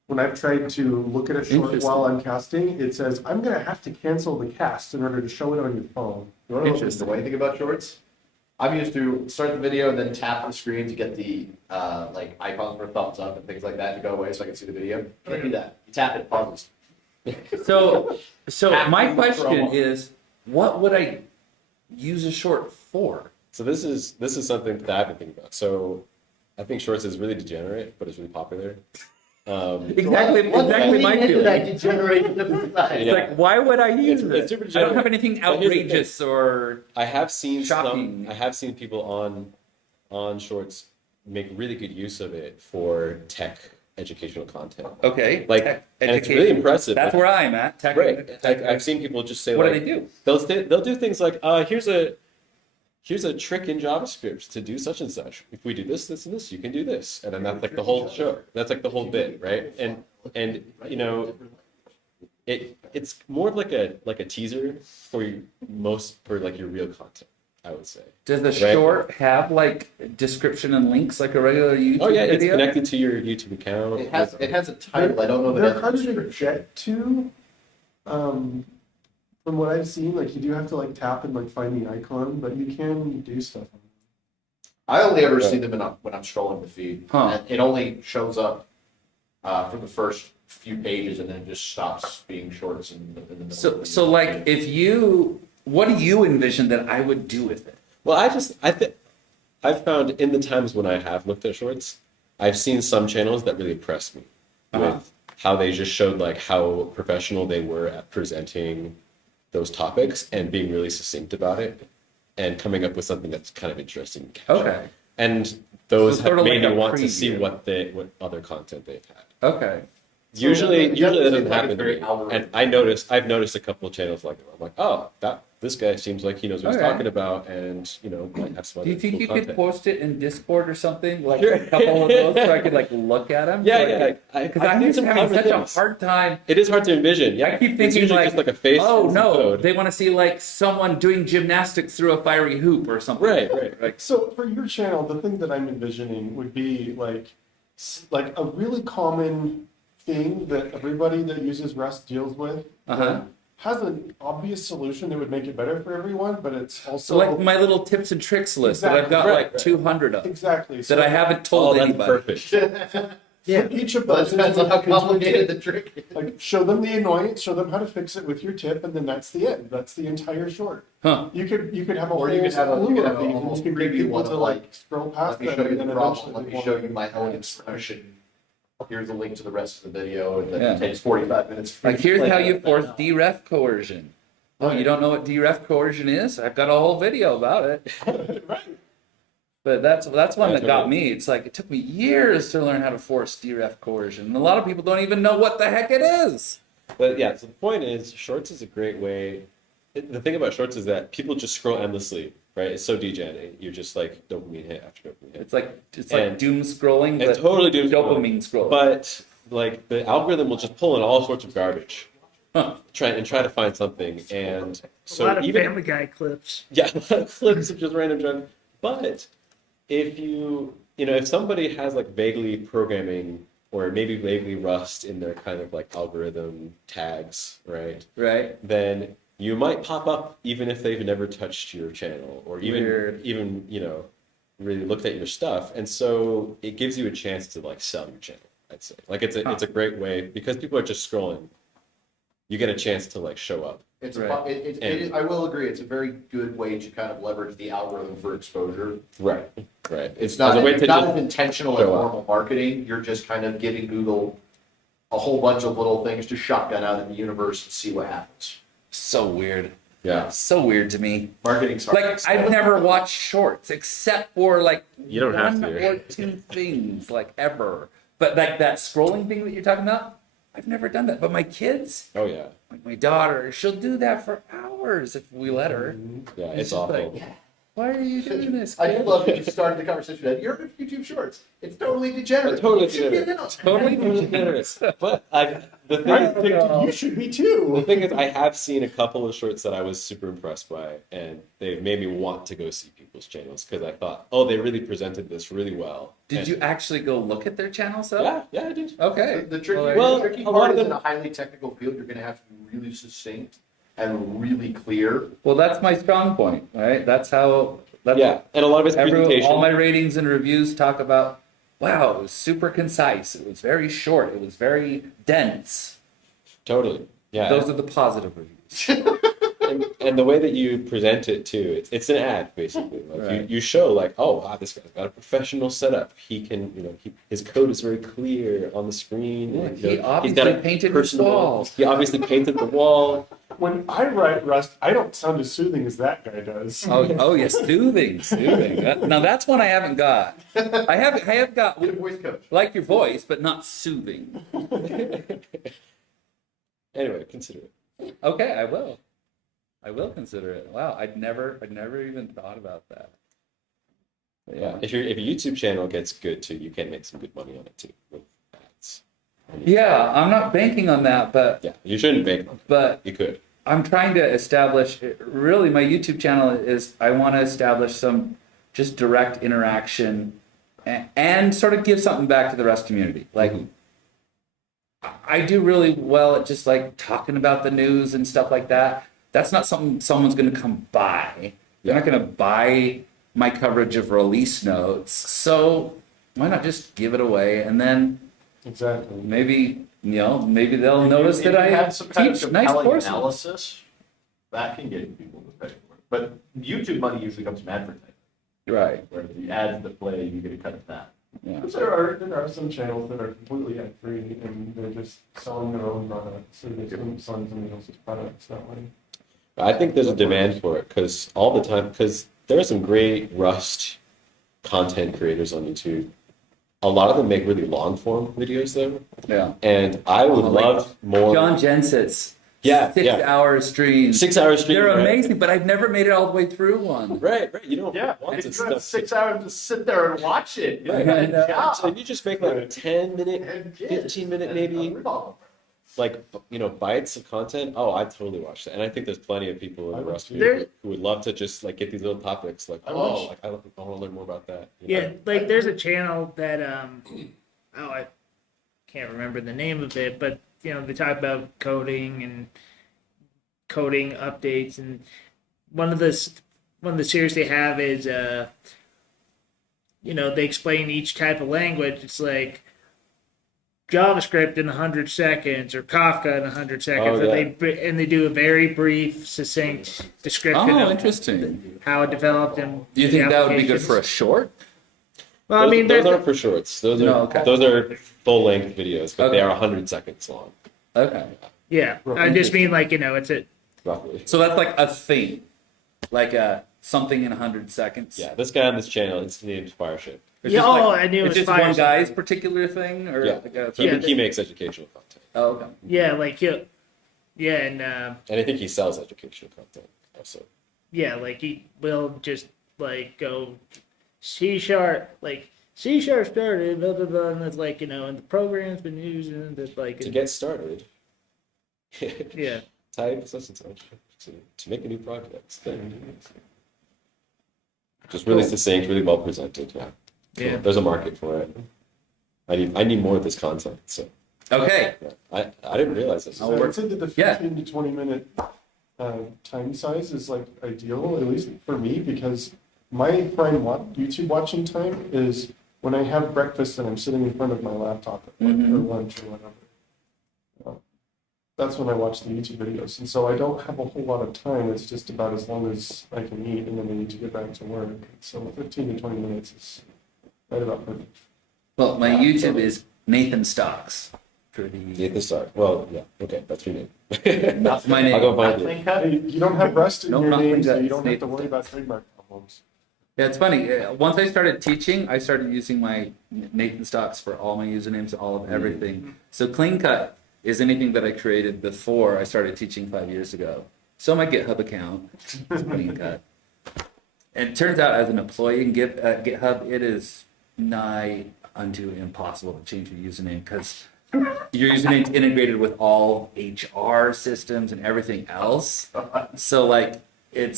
When I've tried to look at a short Interesting. while I'm casting, it says I'm gonna have to cancel the cast in order to show it on your phone. You want to know Interesting. the way thing about shorts? I'm used to start the video and then tap the screen to get the like icons for thumbs up and things like that to go away so I can see the video. Can't do that. You tap it, pauses. So my Acting question promo. is, what would I use a short for? So this is something that I've been thinking about. So I think Shorts is really degenerate, but it's really popular. Exactly my feeling. That degeneration of society. It's like, why would I use It's it? super I don't have general. anything But here's the thing. outrageous or I have seen Shocking. I have seen people on Shorts make really good use of it for tech educational content. okay. Like, tech and it's really impressive. That's where I'm at. Tech, Right. tech- I've seen people just say what like do they do? they'll do things like here's a here's a trick in JavaScript to do such and such. If we do this, this, and this, you can do this. And then that's like the whole show. That's like the whole bit, right? And you know, it's more of like a teaser for like your real content, I would say. Does the Right. short have like description and links like a regular YouTube Oh yeah, it's video? connected to your YouTube account. It has a title. I don't know They're that. hard to get to. From what I've seen, like you do have to like tap and like find the icon, but you can do stuff. I only ever see them when I'm scrolling the feed. Huh. And it only shows up for the first few pages and then it just stops being shorts in the middle. So like what do you envision that I would do with it? Well, I think I've found in the times when I have looked at shorts, I've seen some channels that really impressed me with how they just showed like how professional they were at presenting those topics and being really succinct about it and coming up with something that's kind of interesting and catchy. Okay. And those So sort have of made like me a want to see preview. what other content they've had. Okay. Usually it that definitely doesn't seems like happen it's to very me. algorithm. And I've noticed a couple of channels like that. I'm like, oh, this guy seems like he knows what he's Okay. talking about, and you know, might have some Do other you think cool you content. could post it in Discord or something? Like Sure. a couple of those so I could like look at them? Yeah, Because I I'm think just some having clever such things. a hard time. It is hard to envision. Yeah, I keep it's thinking usually like, just like a face. oh and some no, code. they want to see like someone doing gymnastics through a fiery hoop or something. Right. Like, So for your channel, the thing that I'm envisioning would be like a really common thing that everybody that uses Rust deals with. Uh-huh. Has an obvious solution that would make it better for everyone, but it's also so like my little tips and tricks list that I've Exactly, got right, like right. 200 of exactly that I haven't Oh, told that's anybody. perfect. Yeah, each of But it those depends on how into a complicated tip. the trick is. Like show them the annoyance, show them how to fix it with your tip, and then that's the end. That's the entire short. Huh. You could have a Or whole you could have a- you slew could of have a these, and almost you can get preview people one to of, like like, scroll past Let me them, show you and the then problem. eventually Let they me won't. show you my own expression. Here's a link to the rest of the video, and then Yeah. it takes 45 minutes. for Like you to here's play how that. you force deref coercion. Oh, you don't know what deref coercion is? I've got a whole video about it. Right. But that's one Yeah, that got totally. me. It's like it took me years to learn how to force deref coercion. And a lot of people don't even know what the heck it is. But yeah, so the point is, shorts is a great way. The thing about shorts is that people just scroll endlessly, right? It's so degen. You're just like dopamine hit after dopamine hit. It's like And doom scrolling, but It's totally doom scrolling. dopamine scrolling. But like the algorithm will just pull in all sorts of garbage, Huh. try to find something, and A so lot of even Family Guy clips. yeah, clips of just random junk. But if if somebody has like vaguely programming or maybe vaguely Rust in their kind of like algorithm tags, right? Right? Then you might pop up even if they've never touched your channel or Weird. even really looked at your stuff, and so it gives you a chance to like sell your channel. I'd say like it's a great way because people are just scrolling. You get a chance to like show up. It's Right. it is, I will agree, it's a very good way to kind of leverage the algorithm for exposure. Right. It's not, as a way it's to not just as intentional as show up. normal marketing. You're just kind of giving Google a whole bunch of little things to shotgun out in the universe and see what happens. So weird. yeah. So weird to me. Marketing's hard. Like I've never watched shorts except for like You don't have one to. or two things like ever. But like that scrolling thing that you're talking about, I've never done that. But my kids, Oh yeah. like my daughter, she'll do that for hours if we let her. Yeah. It's It's just awful. like, why are you doing this? I kid? just love that you started the conversation with, you're in YouTube Shorts. It's totally degenerate. Totally You should get in degenerate. on it. Totally generous. But the thing I is, think you should be the too. thing is, I have seen a couple of shorts that I was super impressed by, and they made me want to go see people's channels because I thought, oh, they really presented this really well. Did And- you actually go look at their channel stuff? Yeah, I did. Okay. The tricky, Well, the tricky a lot part of is in them- a highly technical field, you're going to have to be really succinct and really clear. Well, that's my strong point, right? That's how. That's Yeah, and a lot of his presentation. all my ratings and reviews talk about. Wow, it was super concise. It was very short. It was very dense. Totally. Yeah. Those are the positive reviews. and the way that you present it too, it's an ad basically. Like Right. you show like, oh wow, this guy's got a professional setup. He can, his code is very clear on the screen. Yeah, and, he he's obviously got a painted his personal- wall. He obviously painted the wall. When I write Rust, I don't sound as soothing as that guy does. Oh yes, soothing. Now that's one I haven't got. I have got Good voice coach. like your voice, but not soothing. Anyway, consider it. Okay, I will. I will consider it. Wow, I'd never even thought about that. But Yeah, if your YouTube channel gets good too, you can make some good money on it too with ads. Yeah, I'm not banking on that, but Yeah, you shouldn't bank on it. but You could. I'm trying to establish, really, my YouTube channel is, I want to establish some just direct interaction and sort of give something back to the Rust community. Like, I do really well at just like talking about the news and stuff like that. That's not something someone's going to come buy. They're not going to buy my coverage of release notes. So why not just give it away, and then Exactly. maybe, maybe they'll If notice you that I have some kind of teach nice compelling courses. analysis, that can get people to pay for it. But YouTube money usually comes from advertising, Right. where the ads that play, you get a cut of that. Yeah. Because there are some channels that are completely ad free and they're just selling their own products. So they're selling somebody else's products that way. I think there's a demand for it because all the time, because there are some great Rust content creators on YouTube. A lot of them make really long form videos though, Yeah. and I would like love more. John Jensen's Yeah, 6-hour streams. 6 hours stream. They're right? amazing, but I've never made it all the way through one. Right. You don't Yeah, want if to you have stuff. 6 hours to sit there and watch it, Right. I know. yeah. So if you just make like a 10-minute, 15-minute maybe, like bites of content. Oh, I'd totally watch that. And I think there's plenty of people in I the would Rust too. community who would love to just like get these little topics. Like, I oh, watch- like I want to learn more about that. Yeah, like there's a channel that I can't remember the name of it, but they talk about coding and coding updates, and one of the series they have is they explain each type of language. It's like JavaScript in 100 seconds or Kafka in 100 seconds, Oh, yeah. and they do a very brief, succinct description Oh, of interesting. how it developed and Do you the think that would be good applications. for a short? Well, I mean, those there's aren't for shorts. Those are No, okay. those are full length videos, but they Okay. are 100 seconds long, Okay. yeah. I just mean like it's a roughly. So that's like a thing, like something in 100 seconds. Yeah, this guy on this channel, his name's Fireship. It's Yeah, just like, I knew it it's was just one Fireship. guy's particular thing, or Yeah. like a, Yeah, He makes educational content, oh, okay. yeah, like and and I think he sells educational content also. yeah, like he will just like go C# like C# started blah blah blah, and it's like and the program's been using that like To get started, yeah. type such and such to make a new project. Then just really succinct, really well presented. Yeah. Yeah. There's a market for it. I need more of this content. So Okay. yeah. I didn't realize this. I'll So work- I'd say that the yeah. 15 to 20 minute time size is like ideal, at least for me, because my prime YouTube watching time is when I have breakfast and I'm sitting in front of my laptop at work or lunch or whatever. That's when I watch the YouTube videos. And so I don't have a whole lot of time. It's just about as long as I can eat, and then I need to get back to work. So 15 to 20 minutes is right about perfect. Well, my YouTube is Nathan Stocks. Pretty. Nathan Stark. Well, yeah. Okay, that's your name. That's my name. I'll go find it. Clean cut? Hey, you don't have Rust in Nope, your not name, like so that. you don't have to Nathan worry about trademark problems. Yeah, it's funny. Once I started teaching, I started using my Nathan Stocks for all my usernames, all of everything. So Clean Cut is anything that I created before I started teaching 5 years ago. So my GitHub account is Clean Cut. And it turns out, as an employee in GitHub, it is nigh unto impossible to change your username because your username's integrated with all HR systems and everything else. So like it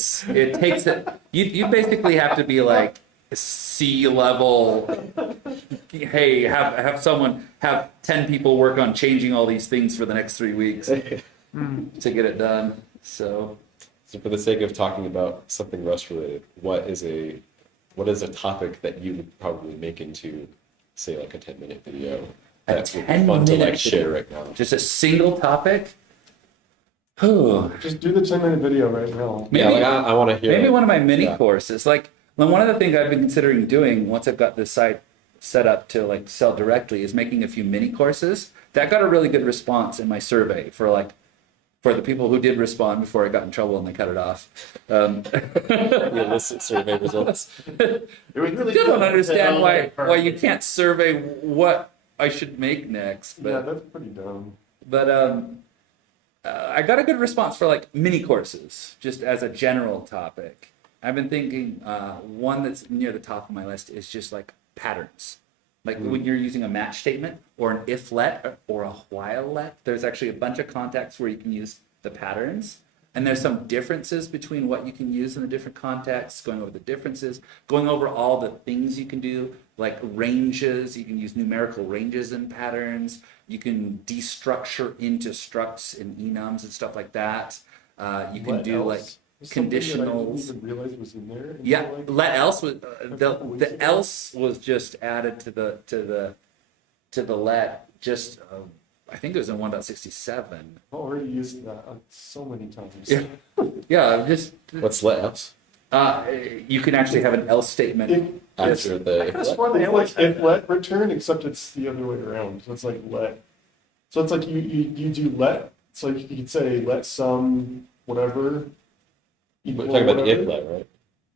takes it. You basically have to be like C-level. Hey, have someone have 10 people work on changing all these things for the next 3 weeks to get it done. So So for the sake of talking about something Rust related, what is a topic that you would probably make into, say, like a 10-minute video? A That would be fun to 10-minute like share video. right now. just a single topic. Oh, Just do the 10-minute video right now. Yeah, like I want to hear. maybe like, one of my mini yeah. courses. Like one of the things I've been considering doing once I've got this site set up to like sell directly is making a few mini courses. That got a really good response in my survey for the people who did respond before I got in trouble and they cut it off. The illicit survey results. It was really Still don't good. understand why Perfect. you can't survey what I should make next. Yeah, But that's pretty dumb. I got a good response for like mini courses, just as a general topic. I've been thinking one that's near the top of my list is just like patterns. Like when you're using a match statement or an if let or a while let, there's actually a bunch of contexts where you can use the patterns. And there's some differences between what you can use in the different contexts, going over the differences, going over all the things you can do, like ranges. You can use numerical ranges in patterns. You can destructure into structs and enums and stuff like that. You can What do else? like Something that I didn't conditionals. even realize was in there. until, Yeah, like, let else was couple weeks the ago. else was just added to the let just I think it was in 1.67. I've already used that so many times. Yeah. Yeah, just What's let else? you can actually have an else statement. If, After the it's like if let return, except it's the other way around. So it's like let. So it's like you do let. So you could say let some whatever. We're equal talking about the whatever. if let, right?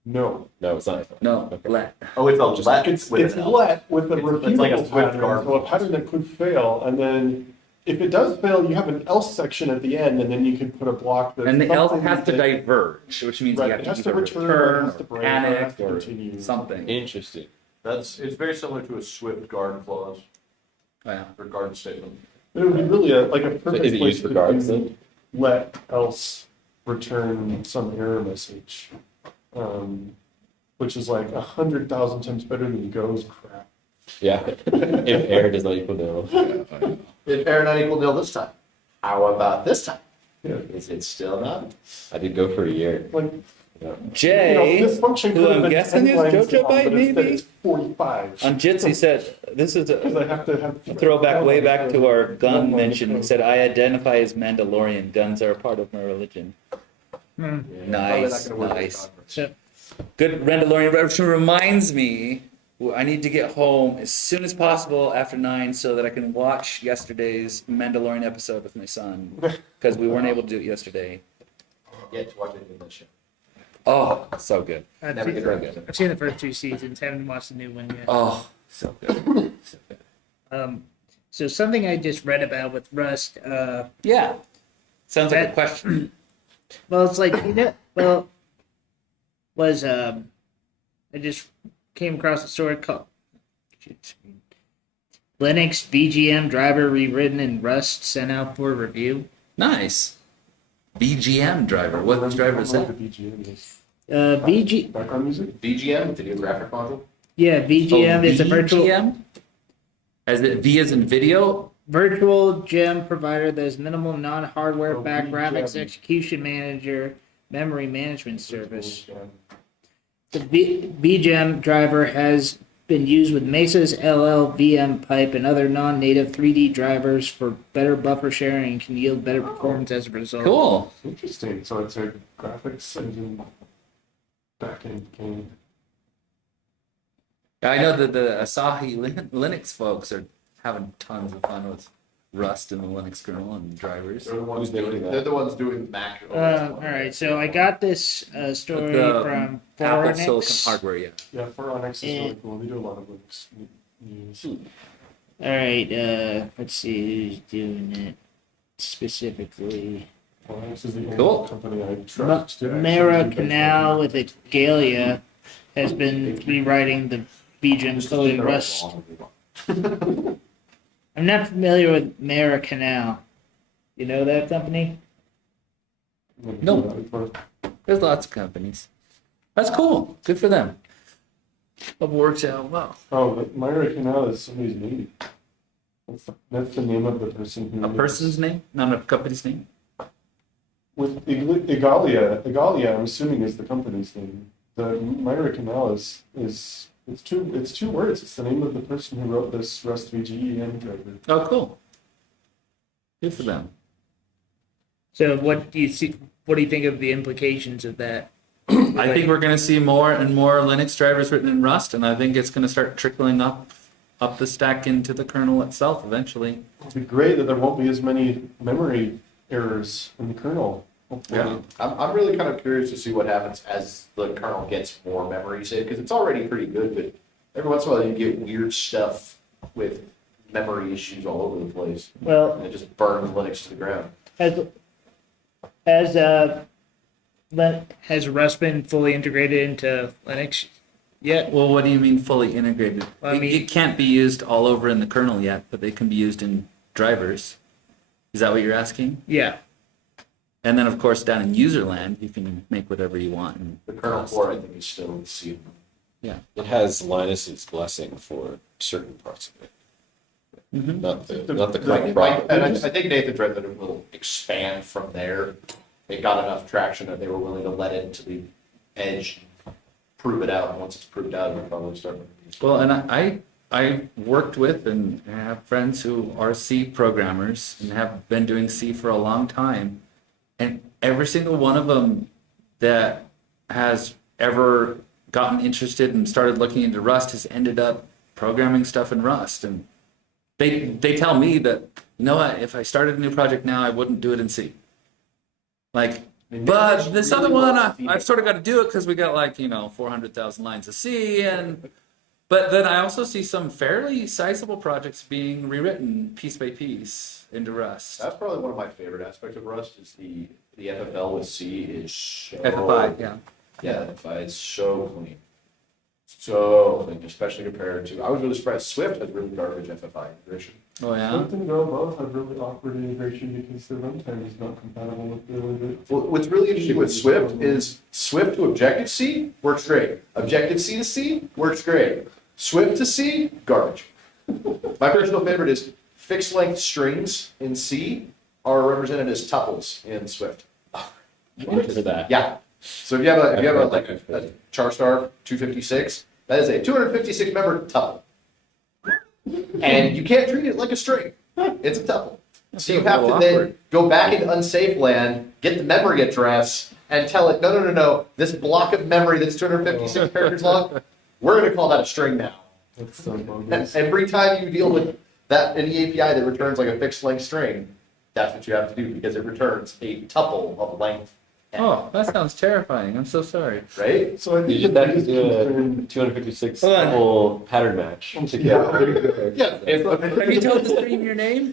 No, No, it's not if let. No, Okay. let. Oh, it's a let it's with an else. let with a It's like a repeatable Swift pattern, guard. so a pattern that could fail, and then if it does fail, you have an else section at the end, and then you can put a block that. And the else has to diverge, which means Right, you it have has to to either return, or it return, has to or break, or it has panic, to or continue. something. Interesting. It's very similar to a Swift guard clause Yeah. or guard statement. It would be really like a perfect is it place used for to guards do then? let else return some error message, which is like 100,000 times better than goes crap. Yeah. If error does not equal nil. If error not equal nil this time, how about this time? Yeah. Is it still not? I did go for a year. Like, Yeah. Jay, this function who could have I'm been guessing 10 is lines Jojo long, Bite, but instead maybe? it's 45. On Jitsi said, this is Because I a have to have throwback way back to our gun one mention. He code. said, I identify as Mandalorian. Guns are a part of my religion. Hmm. Probably Nice, not gonna work at the nice. conference. So, Good Mandalorian reference reminds me I need to get home as soon as possible after 9 so that I can watch yesterday's Mandalorian episode with my son. Because we weren't able to do it yesterday. Yet to watch anything in this show. Oh, so good. I've Never seen, get around to it. I've seen the first two seasons, haven't watched the new one yet. Oh, so good. So good. So something I just read about with Rust, Yeah. Sounds like a question. well, it's like, I just came across a story called Linux VGM driver rewritten in Rust sent out for review. Nice. BGM driver. What driver is that? The BGM is. VG, Background music? VGM, video graphic module. yeah, VGM is a VGM? As in V as in video? virtual gem provider that is minimal non-hardware Oh, backed graphics VGM. execution manager memory management service. Yeah. The VGem driver has been used with Mesa's LLVM pipe and other non-native 3D drivers for better buffer sharing and can yield better performance as a result. Cool. Interesting. So it's a graphics engine backend game. I know that the Asahi Linux folks are having tons of fun with Rust and the Linux kernel and drivers. They're the ones Who's making doing. that? They're the ones doing Mac. All right, so I got this story The from Apple Forenix. Silicon hardware, yeah. Yeah, for Onyx is Yeah. really cool. They do a lot of Linux news. All right, let's see who's doing it specifically. Onyx is the only Cool. company I trust. to actually Mara do Canal with Igalia has been rewriting the VGem code in Rust. I'm not familiar with Mara Canal. You know that company? benchmark. No. There's lots of companies. That's cool. Good for them. Hope it works out well. Oh, but Myra Canal is somebody's name. That's the name of the person who. A person's name, not a company's name. With Igalia, I'm assuming is the company's name. The Myra Canal is it's two words. It's the name of the person who wrote this Rust VGEM driver. Oh, cool. Good for them. So what do you see? What do you think of the implications of that? I think we're going to see more and more Linux drivers written in Rust, and I think it's going to start trickling up the stack into the kernel itself eventually. It'd be great that there won't be as many memory errors in the kernel. Hopefully. Yeah, I'm really kind of curious to see what happens as the kernel gets more memory saved, because it's already pretty good, but every once in a while you get weird stuff with memory issues all over the place, Well, and it just burns Linux to the ground. as Has Rust been fully integrated into Linux yet? Well, what do you mean fully integrated? Well, I mean- it can't be used all over in the kernel yet, but they can be used in drivers. Is that what you're asking? Yeah. And then, of course, down in user land, you can make whatever you want. In The kernel Rust. core, I think, is still in C. Yeah. It has Linus's blessing for certain parts of it. Mhm. Not the And I think Nathan's right that it will expand from there. It got enough traction that they were willing to let it into the edge, prove it out, and once it's proved out, it'll probably start. Well, and I worked with and have friends who are C programmers and have been doing C for a long time, and every single one of them that has ever gotten interested and started looking into Rust has ended up programming stuff in Rust, and they tell me that, you know what, if I started a new project now, I wouldn't do it in C. Like, but this other one, I've sort of got to do it because we got like, 400,000 lines of C, but then I also see some fairly sizable projects being rewritten piece by piece into Rust. That's probably one of my favorite aspects of Rust is the FFL with C is so FFI, yeah. Yeah, FFI is so clean. So clean, especially compared to I was really surprised Swift has really garbage FFI integration. Oh yeah. Swift and Go both have really awkward integration because their runtime is not compatible with the other. Well, what's really interesting with Swift is Swift to Objective-C works great. Objective-C to C works great. Swift to C, garbage. My personal favorite is fixed length strings in C are represented as tuples in Swift. Into that. Yeah. So if you have a char star 256, that is a 256 member tuple. And you can't treat it like a string. It's a tuple. So you have to then go back into unsafe land, get the memory address, and tell it, no, this block of memory that's 256 characters long, we're going to call that a string now. That's so And bogus. every time you deal with that any API that returns like a fixed length string, that's what you have to do because it returns a tuple of length. N, Oh, that sounds terrifying. I'm so sorry. right? So I think You the did that biggest to do a concern. 256 Hold on. double pattern match. Yeah, there you go. Yeah. Have you told the stream your name?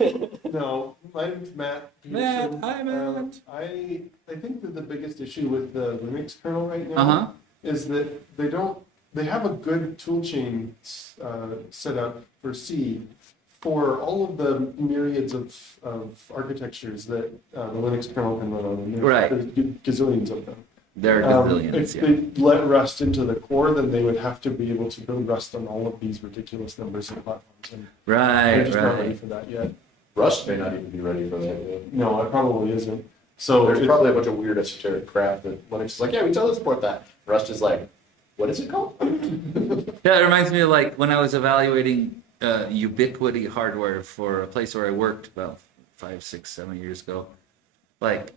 No, my name's Matt. Matt, Peterson. hi, Matt. I think that the biggest issue with the Linux kernel right now Uh-huh. is that they have a good toolchain set up for C for all of the myriads of architectures that the Linux kernel can run on. And Right. There's gazillions of them. There are gazillions, If yeah. they let Rust into the core, then they would have to be able to build Rust on all of these ridiculous numbers of platforms. And they're Right, just not ready right. for that yet. Rust may not even be ready for that yet. No, it probably isn't. So There's it's- probably a bunch of weird esoteric crap that Linux is like, yeah, we totally support that. Rust is like, what is it called? Yeah, it reminds me of like when I was evaluating Ubiquity hardware for a place where I worked about 5, 6, 7 years ago. Like,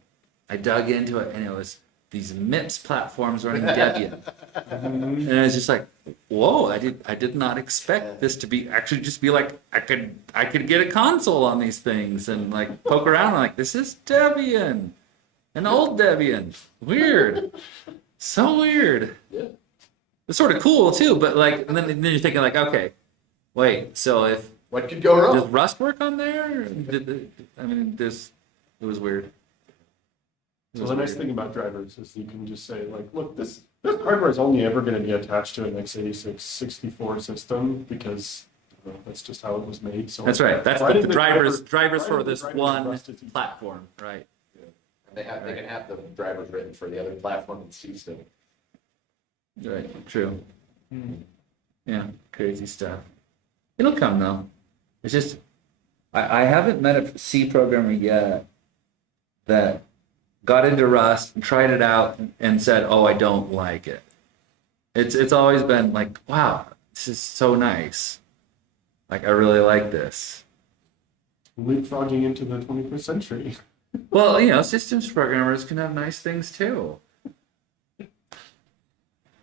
I dug into it and it was these MIPS platforms running Debian. And I was just like, whoa, I did not expect this to be actually just be like I could get a console on these things and like poke around and like this is Debian. An old Debian. Weird. So weird. Yeah. It's sort of cool too, but like and then you're thinking like, okay, wait, so if What could go does wrong? Rust work on there? It was weird. It So was the nice weird. thing about drivers is you can just say, like, look, this hardware is only ever going to be attached to an x86 64 system because that's just how it was made. So That's right. That's Writing the the drivers writing for the this drivers in one Rust is easy. platform, right? They can have the drivers written for the other platform and C still. Right. True. Yeah. Crazy stuff. It'll come though. It's just I haven't met a C programmer yet that got into Rust and tried it out and said, "Oh, I don't like it." It's always been like, "Wow, this is so nice. Like I really like this." leapfrogging into the 21st century. Well, systems programmers can have nice things too.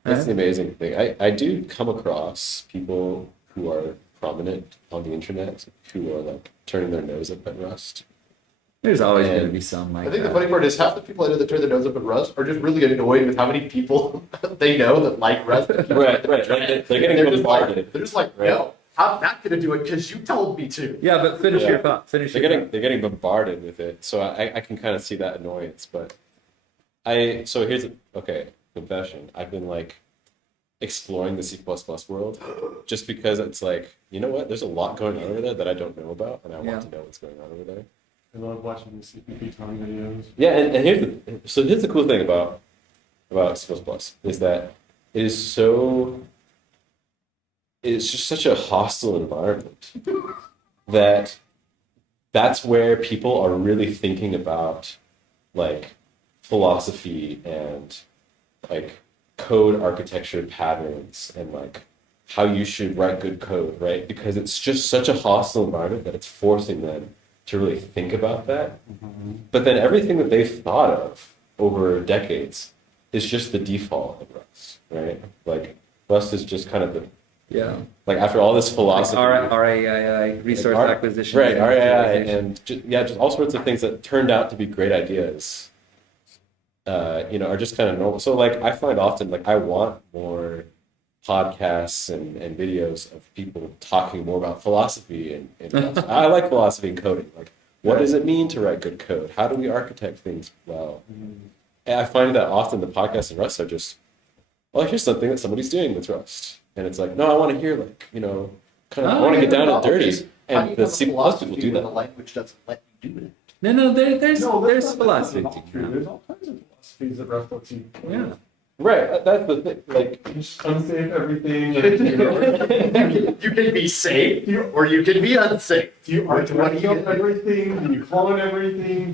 That's the amazing thing. I do come across people who are prominent on the internet who are like turning their nose up at Rust. There's always And going to be some like I think the that. funny part is half the people I know that turn their nose up at Rust are just really annoyed with how many people they know that like Rust. Right. They're getting They're just like, bombarded. they're just like, Right. no, I'm not going to do it because you told me to. Yeah, but finish Yeah. your thought. Finish They're your getting thought. they're getting bombarded with it, so I can kind of see that annoyance. But so here's okay confession. I've been like exploring the C++ world just because it's like, you know what? There's a lot going on over there that I don't know about, and I want to know what's going on over there. I love watching the CPP Tony videos. Yeah, and here's the cool thing about C++ is that it is so it's just such a hostile environment that that's where people are really thinking about like philosophy and like code architecture patterns and like how you should write good code, right? Because it's just such a hostile environment that it's forcing them to really think about that. But then everything that they've thought of over decades is just the default of Rust, right? Like Rust is just kind of the Yeah. like after all this philosophy, RAI, resource like, acquisition. right? RAI visualization. and just all sorts of things that turned out to be great ideas. Are just kind of normal. So like I find often like I want more podcasts and videos of people talking more about philosophy and I like philosophy and coding. Like what does it mean to write good code? How do we architect things well? And I find that often the podcasts in Rust are just, well, here's something that somebody's doing with Rust. And it's like, no, I want to hear like, kind of I want to get down and dirty. And the C++ people do The that. language doesn't let you do it. No, there's No, there's that's philosophy. not true. There's all kinds of philosophies that Rust lets you. Yeah. Right, that's the thing. Like, You just unsafe everything. You can be safe or you can be unsafe. Do you What do articulate you- everything? Do you clone everything?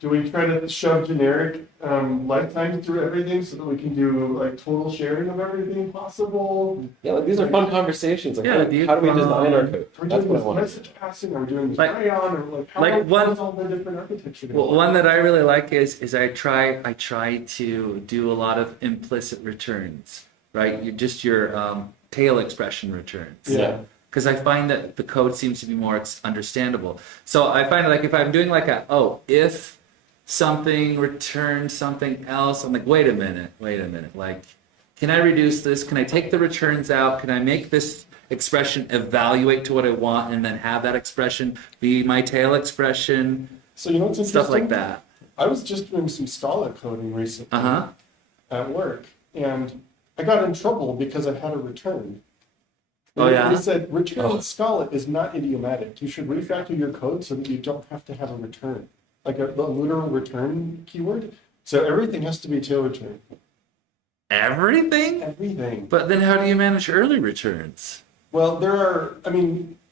Do we try to shove generic lifetimes through everything so that we can do like total sharing of everything possible? yeah, like these are fun conversations. Like, Yeah, do you- how do we design our code? Are we That's doing what I this want to message passing? Are we doing this Like- crayon? Or like how like how one- is all the different architecture? Well, one that I really like is I try to do a lot of implicit returns, right? Your tail expression returns. Yeah. Because I find that the code seems to be more understandable. So I find like if I'm doing like if something returns something else, I'm like, wait a minute. Like, can I reduce this? Can I take the returns out? Can I make this expression evaluate to what I want and then have that expression be my tail expression? So you know what's interesting? Stuff like that. I was just doing some Scala coding recently Uh-huh. at work, and I got in trouble because I had a return. Oh, yeah? They said return Oh. in Scala is not idiomatic. You should refactor your code so that you don't have to have a return, like a literal return keyword. So everything has to be tail return. Everything? Everything. But then how do you manage early returns? Well,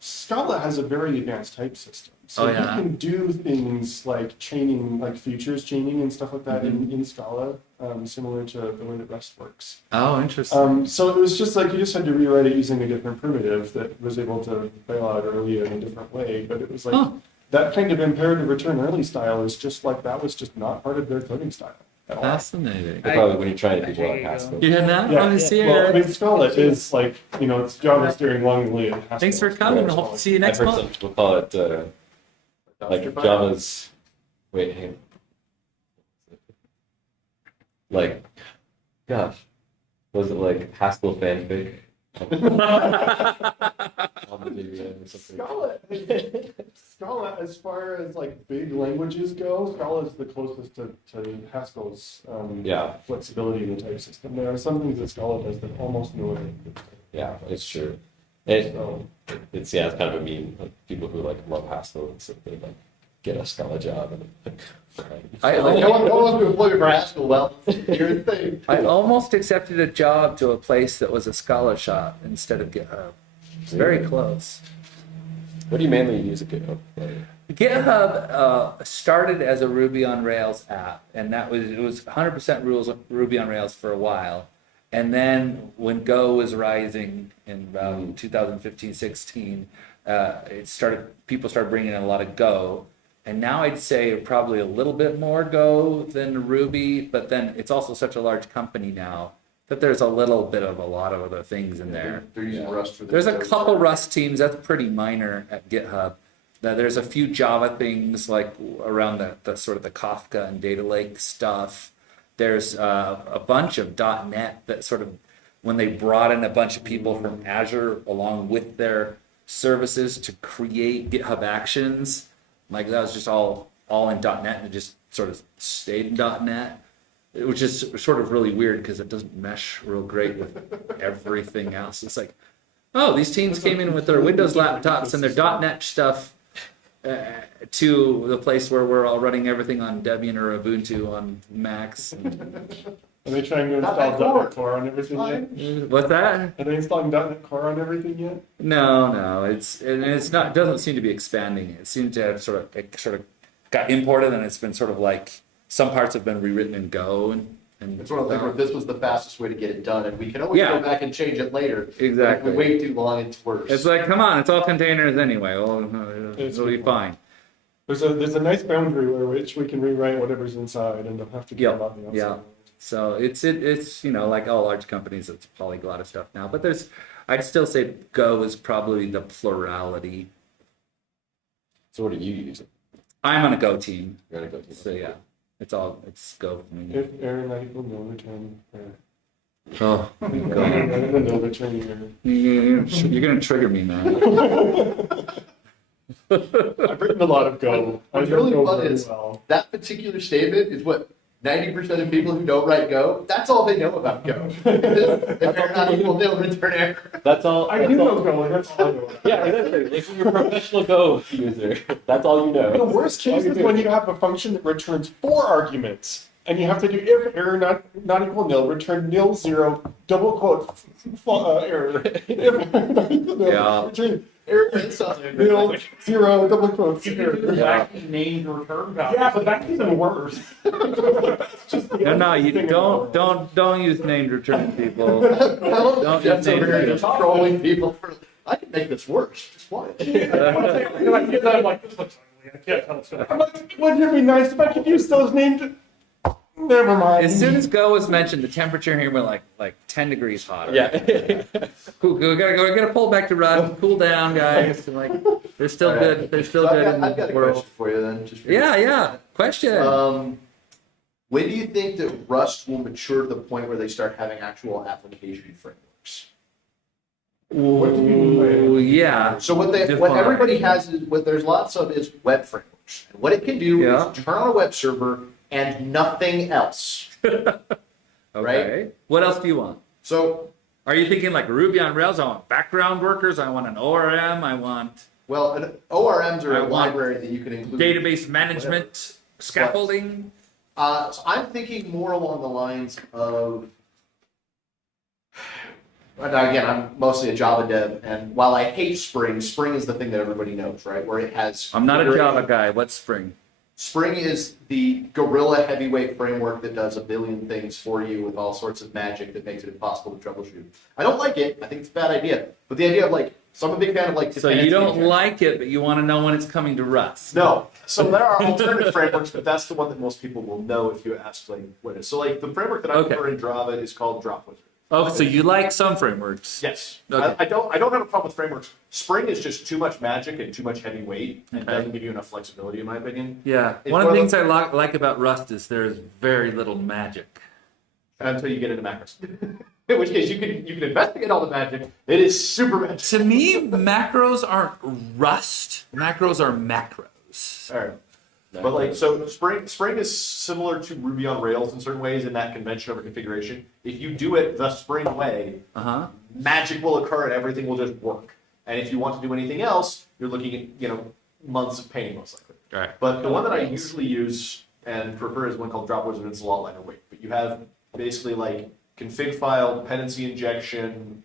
Scala has a very advanced type system. So Oh, yeah? you can do things like chaining, like features chaining and stuff like that in Scala, similar to the way that Rust works. Oh, interesting. So it was just like you just had to rewrite it using a different primitive that was able to bail out early in a different way. But it was like Huh. that kind of imperative return early style is just like that was just not part of their coding style at all. Fascinating. Probably when you're trying to do I- like Haskell. You had that? Yeah. Let me see Well, I it. mean, Scala is like, it's Java steering longly. And Haskell Thanks for is coming. Scala. Hope to see you I've next heard month. some people call it like Java's. Wait, hang on. Like, gosh, was it like Haskell fanfic? On the JVM or something. Scala, as far as like big languages go, Scala is the closest to Haskell's Yeah, flexibility in the type system. There are some things that Scala does that almost no other. yeah, it's true. It's kind of a meme. Like people who like love Haskell and so they like get a Scala job and I No one wants to employ you for Haskell. Well, here's the thing. I almost accepted a job to a place that was a Scala shop instead of GitHub. It's very close. What do you mainly use at GitHub? GitHub started as a Ruby on Rails app, and it was 100% Ruby on Rails for a while. And then when Go was rising in around 2015-16, people started bringing in a lot of Go. And now I'd say probably a little bit more Go than Ruby, but then it's also such a large company now that there's a little bit of a lot of other things in there. They're using Rust for There's a couple Rust teams, that's pretty minor at GitHub. There's a few Java things like around the sort of the Kafka and data lake stuff. There's a bunch of .NET that sort of when they brought in a bunch of people from Azure along with their services to create GitHub Actions. Like that was just all in .NET, and it just sort of stayed in .NET, which is sort of really weird because it doesn't mesh real great with everything else. It's like, oh, these teams came in with their Windows laptops and their .NET stuff to the place where we're all running everything on Debian or Ubuntu on Macs. Are they trying to Not that install core. .NET Core on everything yet? What's that? Are they installing .NET Core on everything yet? No, it's not. It doesn't seem to be expanding. It seems to have sort of got imported, and it's been sort of like some parts have been rewritten in Go, and It's one of the things where this was the fastest way to get it done, and we can always Yeah. go back and change it later. Exactly. If we wait too long, it's worse. it's like, come on, it's all containers anyway. Well, it'll be fine. There's a nice boundary where which we can rewrite whatever's inside and don't have to care Yeah, about the outside. yeah. So it's like all large companies, it's polyglot of stuff now. But I'd still say Go is probably the plurality. So what are you using? I'm on a Go team, You're gonna go to so yeah, it's Go for me. If error not equal no return error. Oh, No return error. you're gonna trigger me, man. I've written a lot of Go. What's I don't really know fun very is well. that particular statement is what 90% of people who don't write Go, that's all they know about Go. If error not equal nil, return error. That's all. I do know Go, that's all I know. Yeah, exactly. If you're a professional Go user, that's all you The know. worst case is when you have a function that returns 4 arguments, and you have to do if error not equal nil, return nil 0, double quote error. If error not equal nil, Yeah. return error That sounds nil 0, double quotes You error. can exactly named return value. Yeah, but that's even worse. That's just the No, ugliest you thing in the world. don't use named return, people. Jeff's just over name here it. just trolling people for, I can make this worse, just watch. I'm like, this looks ugly. I can't tell what's going I'm on. like, wouldn't it be nice if I could use those named? Never mind. As soon as Go was mentioned, the temperature here went like 10 degrees hotter. Yeah. Cool, we gotta pull back to Rust, cool down, guys. And, like, they're still All right. good. They're still So good I've in got the a world. question for you then. Just for Yeah. Question. When do you think that Rust will mature to the point where they start having actual application frameworks? What do you mean by Ooh, yeah. So what Define. everybody has is what there's lots of is web frameworks. And what it can do Yeah. is turn on a web server and nothing else. Okay. What else do you want? So, Are you thinking like Ruby on Rails? I want background workers. I want an ORM. I want well, ORMs are I a want library that you can include. database management, scaffolding. So I'm thinking more along the lines of. And again, I'm mostly a Java dev, and while I hate Spring, Spring is the thing that everybody knows, right? Where it has. I'm not a configuration. Java guy. What's Spring? Spring is the gorilla heavyweight framework that does a billion things for you with all sorts of magic that makes it impossible to troubleshoot. I don't like it. I think it's a bad idea. But the idea of like, so I'm a big fan of like. So you dependency don't injection. like it, but you want to know when it's coming to Rust. No. So there are alternative frameworks, but that's the one that most people will know if you ask like what it is. So like the framework that I Okay. prefer in Java is called Dropwizard. Oh, so you like some frameworks? Yes. Okay. I don't have a problem with frameworks. Spring is just too much magic and too much heavy weight and Okay. doesn't give you enough flexibility in my opinion. Yeah. It's One of the one of things I like about Rust is there's very little magic. Until you get into macros. In which case you can investigate all the magic. It is super magic. To me, macros aren't Rust. Macros are macros. All right. But like so Spring is similar to Ruby on Rails in certain ways in that convention over configuration. If you do it the Spring way, Uh-huh. magic will occur and everything will just work. And if you want to do anything else, you're looking at, months of pain most likely. All right. But the one that I usually use and prefer is one called Dropwizard. It's a lot lighter weight. But you have basically like config file, dependency injection,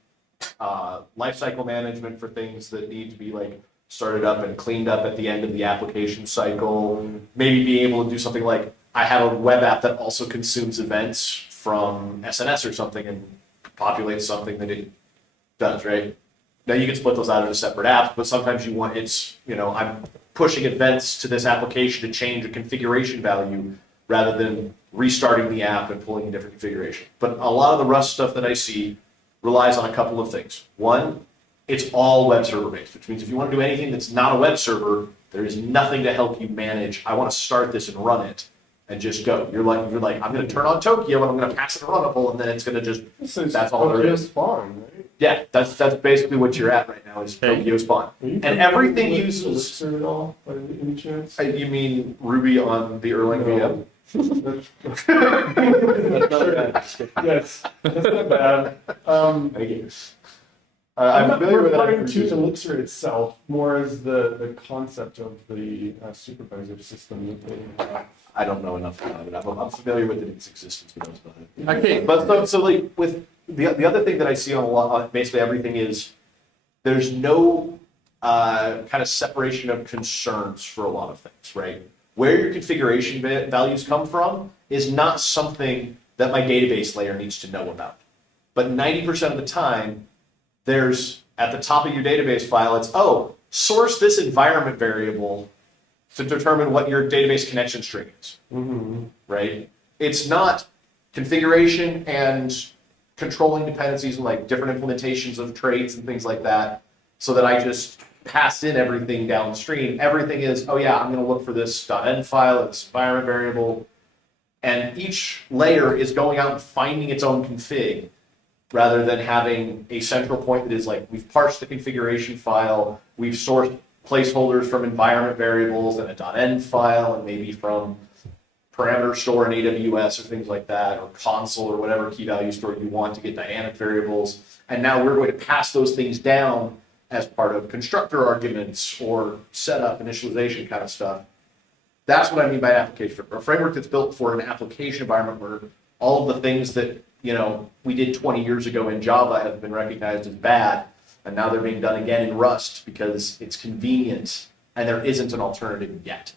lifecycle management for things that need to be like started up and cleaned up at the end of the application cycle. Maybe being able to do something like I have a web app that also consumes events from SNS or something and populates something that it does, right? Now you can split those out into separate apps, but sometimes you want I'm pushing events to this application to change a configuration value rather than restarting the app and pulling a different configuration. But a lot of the Rust stuff that I see relies on a couple of things. One, it's all web server based, which means if you want to do anything that's not a web server, there is nothing to help you manage. I want to start this and run it. and just go. You're like, I'm going to turn on Tokyo and I'm going to pass it a runnable, and then it's going to just, that's all there is. Spawn, right? Yeah, that's basically what you're at right now is Tokyo spawn. And everything uses. Elixir at all, by any chance? You mean Ruby on the Erlang VM? Yes, that's not bad. Thank you. I'm not familiar with that. referring to Elixir itself, more as the concept of the supervisor system that they have. I don't know enough about it. I'm familiar with its existence, but that's about it. Okay. But so like with the other thing that I see on a lot, on basically everything is there's no kind of separation of concerns for a lot of things, right? Where your configuration values come from is not something that my database layer needs to know about. But 90% of the time, there's at the top of your database file, it's, oh, source this environment variable to determine what your database connection string is, right? It's not configuration and controlling dependencies and like different implementations of traits and things like that, so that I just pass in everything downstream. Everything is, oh yeah, I'm going to look for this .env file, this environment variable, and each layer is going out and finding its own config, rather than having a central point that is like, we've parsed the configuration file, we've sourced placeholders from environment variables and a .env file, and maybe from parameter store in AWS or things like that, or console or whatever key value store you want to get dynamic variables. And now we're going to pass those things down as part of constructor arguments or setup, initialization kind of stuff. That's what I mean by application. A framework that's built for an application environment where all of the things that we did 20 years ago in Java have been recognized as bad, and now they're being done again in Rust because it's convenient and there isn't an alternative yet.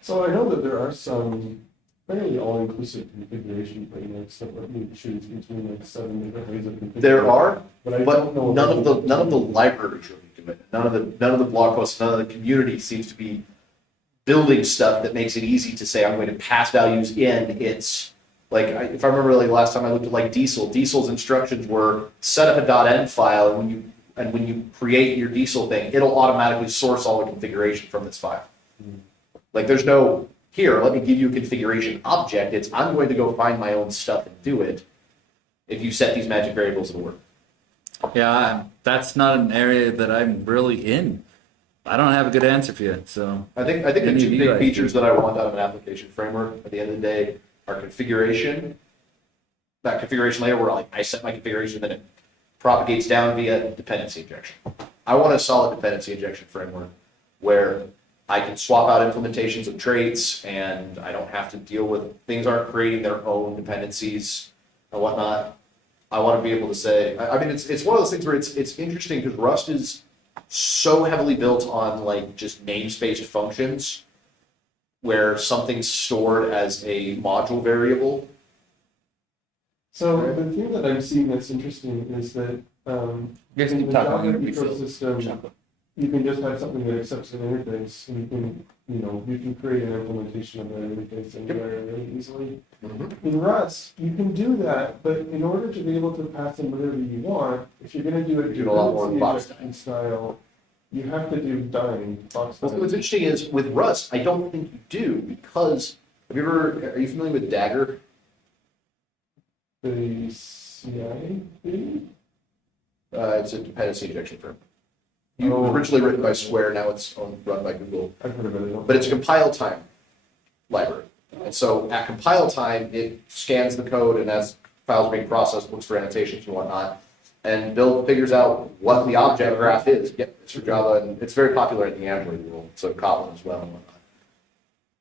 So I know that there are some fairly all-inclusive configuration frameworks that let me choose between like 7 different ways of configuring. There are, but I but don't know none of the libraries really do it. None of the blog posts, none of the community seems to be building stuff that makes it easy to say I'm going to pass values in. It's like, if I remember, like last time I looked at like Diesel's instructions were set up a .env file, and when you create your Diesel thing, it'll automatically source all the configuration from this file. Like there's no, here, let me give you a configuration object. It's, I'm going to go find my own stuff and do it. If you set these magic variables, it'll work. Yeah, that's not an area that I'm really in. I don't have a good answer for you. So I think the Any two of you big guys features that I want out of an application framework at the end of the day are configuration, that configuration layer where like I set my configuration, then it propagates down via dependency injection. I want a solid dependency injection framework where I can swap out implementations of traits and I don't have to deal with things aren't creating their own dependencies and whatnot. I want to be able to say, I mean, it's one of those things where it's interesting because Rust is so heavily built on like just namespaced functions where something's stored as a module variable. So the thing that I'm seeing that's interesting is that in the Java ecosystem, you can just have something that accepts an interface, and you can create an implementation of that interface anywhere really easily. In Rust, you can do that, but in order to be able to pass in whatever you want, if you're going to do it Do a lot more dependency box injection style, you have to do box What's interesting is with Rust, I don't think you do because are you familiar with Dagger? The CI thing? It's a dependency injection framework. It was originally written by Square, now it's run by Google. I've heard of it. But it's a compile time library. And so at compile time, it scans the code and as files are being processed, looks for annotations and whatnot. And Bill figures out what the object graph is. Yep, it's for Java, and it's very popular in the Android world, so Kotlin as well and whatnot.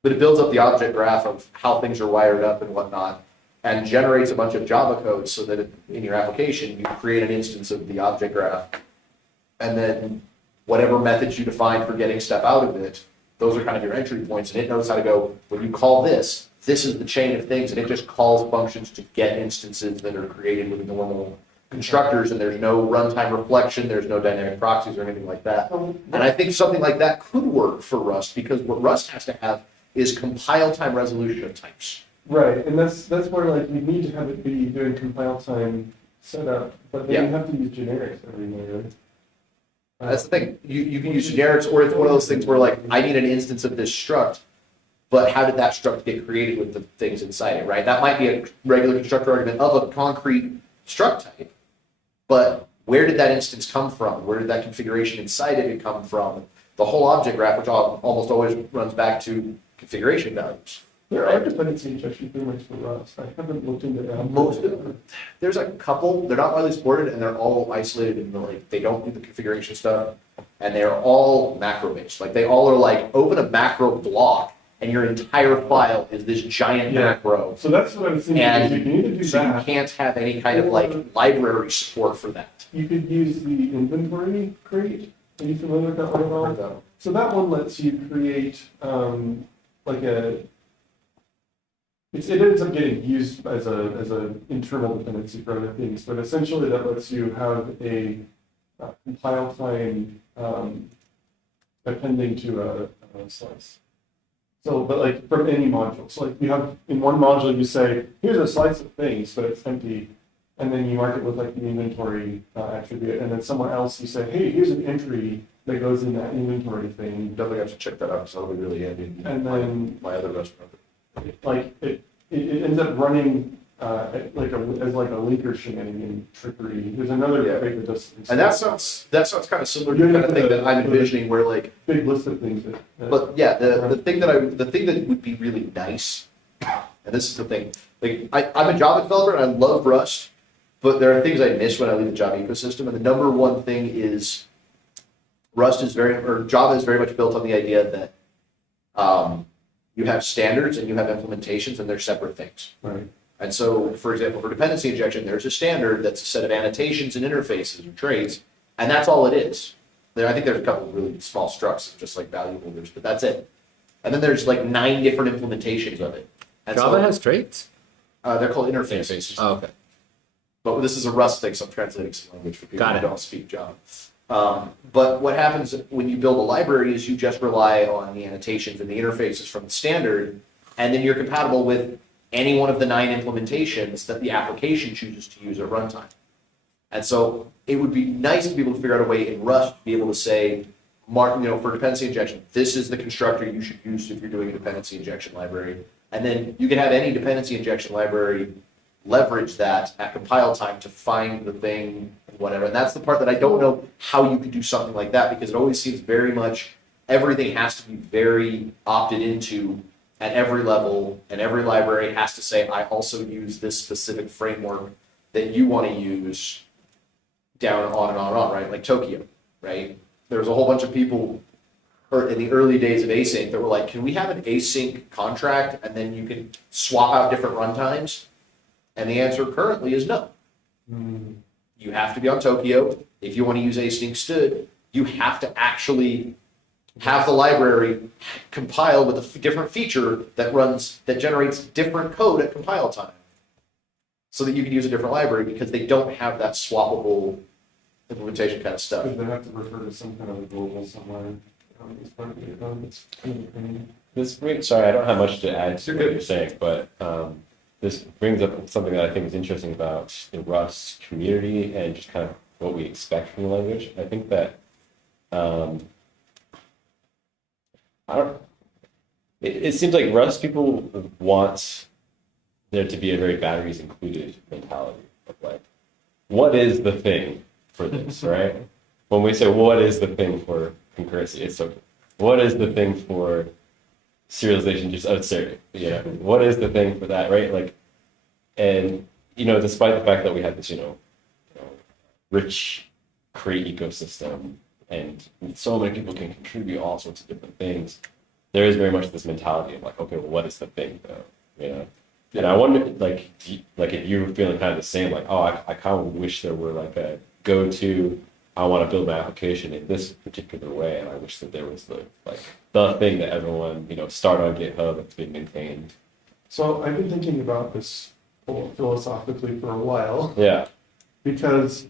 But it builds up the object graph of how things are wired up and whatnot, and generates a bunch of Java code so that in your application, you create an instance of the object graph. And then whatever methods you define for getting stuff out of it, those are kind of your entry points, and it knows how to go, when you call this is the chain of things, and it just calls functions to get instances that are created with normal constructors, and there's no runtime reflection, there's no dynamic proxies or anything like that. And I think something like that could work for Rust, because what Rust has to have is compile time resolution of types. Right, and that's where like you need to have it be doing compile time setup, but then you have to use generics everywhere. That's the thing. You can use generics, or it's one of those things where like I need an instance of this struct. but how did that struct get created with the things inside it, right? That might be a regular constructor argument of a concrete struct type, but where did that instance come from? Where did that configuration inside of it come from? The whole object graph, which almost always runs back to configuration values. There are dependency injection frameworks for Rust. I haven't looked into that. Most of them. There's a couple, they're not widely supported, and they're all isolated in the, like, they don't do the configuration stuff, and they're all macro based. Like, they all are like, open a macro block, and your entire file is this giant Yeah. macro. So that's what I was thinking. And is you need to do So you that. can't have any kind of like library support for that. You could use the inventory crate. Are you familiar with that one at all? So that one lets you create like a. It ends up getting used as a internal dependency for other things, but essentially that lets you have a compile time appending to a slice. So, but like from any module. So like you have in one module you say, here's a slice of things, but it's empty, and then you mark it with like the inventory attribute, and then somewhere else you say, hey, here's an entry that goes in that inventory thing. Definitely have to check that out, because that'll be really handy. And then my other Rust project. like it ends up running as like a linker shenanigan trickery. There's another Yeah. crate that does. And that sounds kind of similar to the kind of thing that I'm envisioning, where like, big list of things that. but yeah, the thing that would be really nice, and this is the thing, like I'm a Java developer and I love Rust, but there are things I miss when I leave the Java ecosystem, and the number one thing is Java is very much built on the idea that you have standards and you have implementations, and they're separate things. Right. And so, for example, for dependency injection, there's a standard that's a set of annotations and interfaces or traits, and that's all it is. I think there's a couple of really small structs, just like value holders, but that's it. And then there's like 9 different implementations of it. And Java so, has traits. they're called interfaces. Oh, okay. But this is a Rust thing, so I'm translating some language for people Got who it. don't speak Java. But what happens when you build a library is you just rely on the annotations and the interfaces from the standard, and then you're compatible with any one of the 9 implementations that the application chooses to use at runtime. And so it would be nice to be able to figure out a way in Rust to be able to say, for dependency injection, this is the constructor you should use if you're doing a dependency injection library. And then you can have any dependency injection library leverage that at compile time to find the thing, whatever. And that's the part that I don't know how you could do something like that, because it always seems very much, everything has to be very opted into at every level, and every library has to say, I also use this specific framework that you want to use, down and on and on and on, right? Like Tokyo, right? There was a whole bunch of people in the early days of async that were like, can we have an async contract and then you can swap out different runtimes? And the answer currently is no. You have to be on Tokyo. If you want to use async std, you have to actually have the library compile with a different feature that generates different code at compile time, so that you can use a different library, because they don't have that swappable implementation kind of stuff. Because they have to refer to some kind of a global somewhere. It's part of the, it's kind of a pain. Sorry, I don't have much to add to what you're saying, but this brings up something that I think is interesting about the Rust community and just kind of what we expect from the language. I think that it seems like Rust people want there to be a very batteries included mentality of like, what is the thing for this, right? When we say, what is the thing for concurrency, it's so, what is the thing for serialization, just absurd, what is the thing for that, right? Like, and, despite the fact that we have this, rich crate ecosystem and so many people can contribute all sorts of different things, there is very much this mentality of like, okay, well, what is the thing though, And I wonder, like if you were feeling kind of the same, like, oh, I kind of wish there were like a go-to, I want to build my application in this particular way, and I wish that there was the thing that everyone, start on GitHub that's being maintained. So I've been thinking about this philosophically for a while. Yeah. Because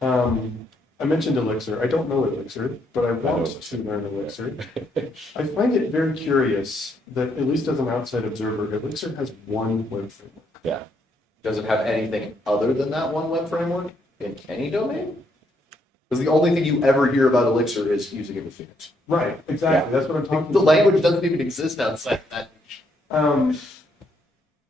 I mentioned Elixir. I don't know Elixir, but I want to learn Elixir. I find it very curious that, at least as an outside observer, Elixir has one web framework. Yeah. Does it have anything other than that one web framework in any domain? Because the only thing you ever hear about Elixir is using it with Phoenix. Right, exactly. That's what I'm talking The about. language doesn't even exist outside that Well,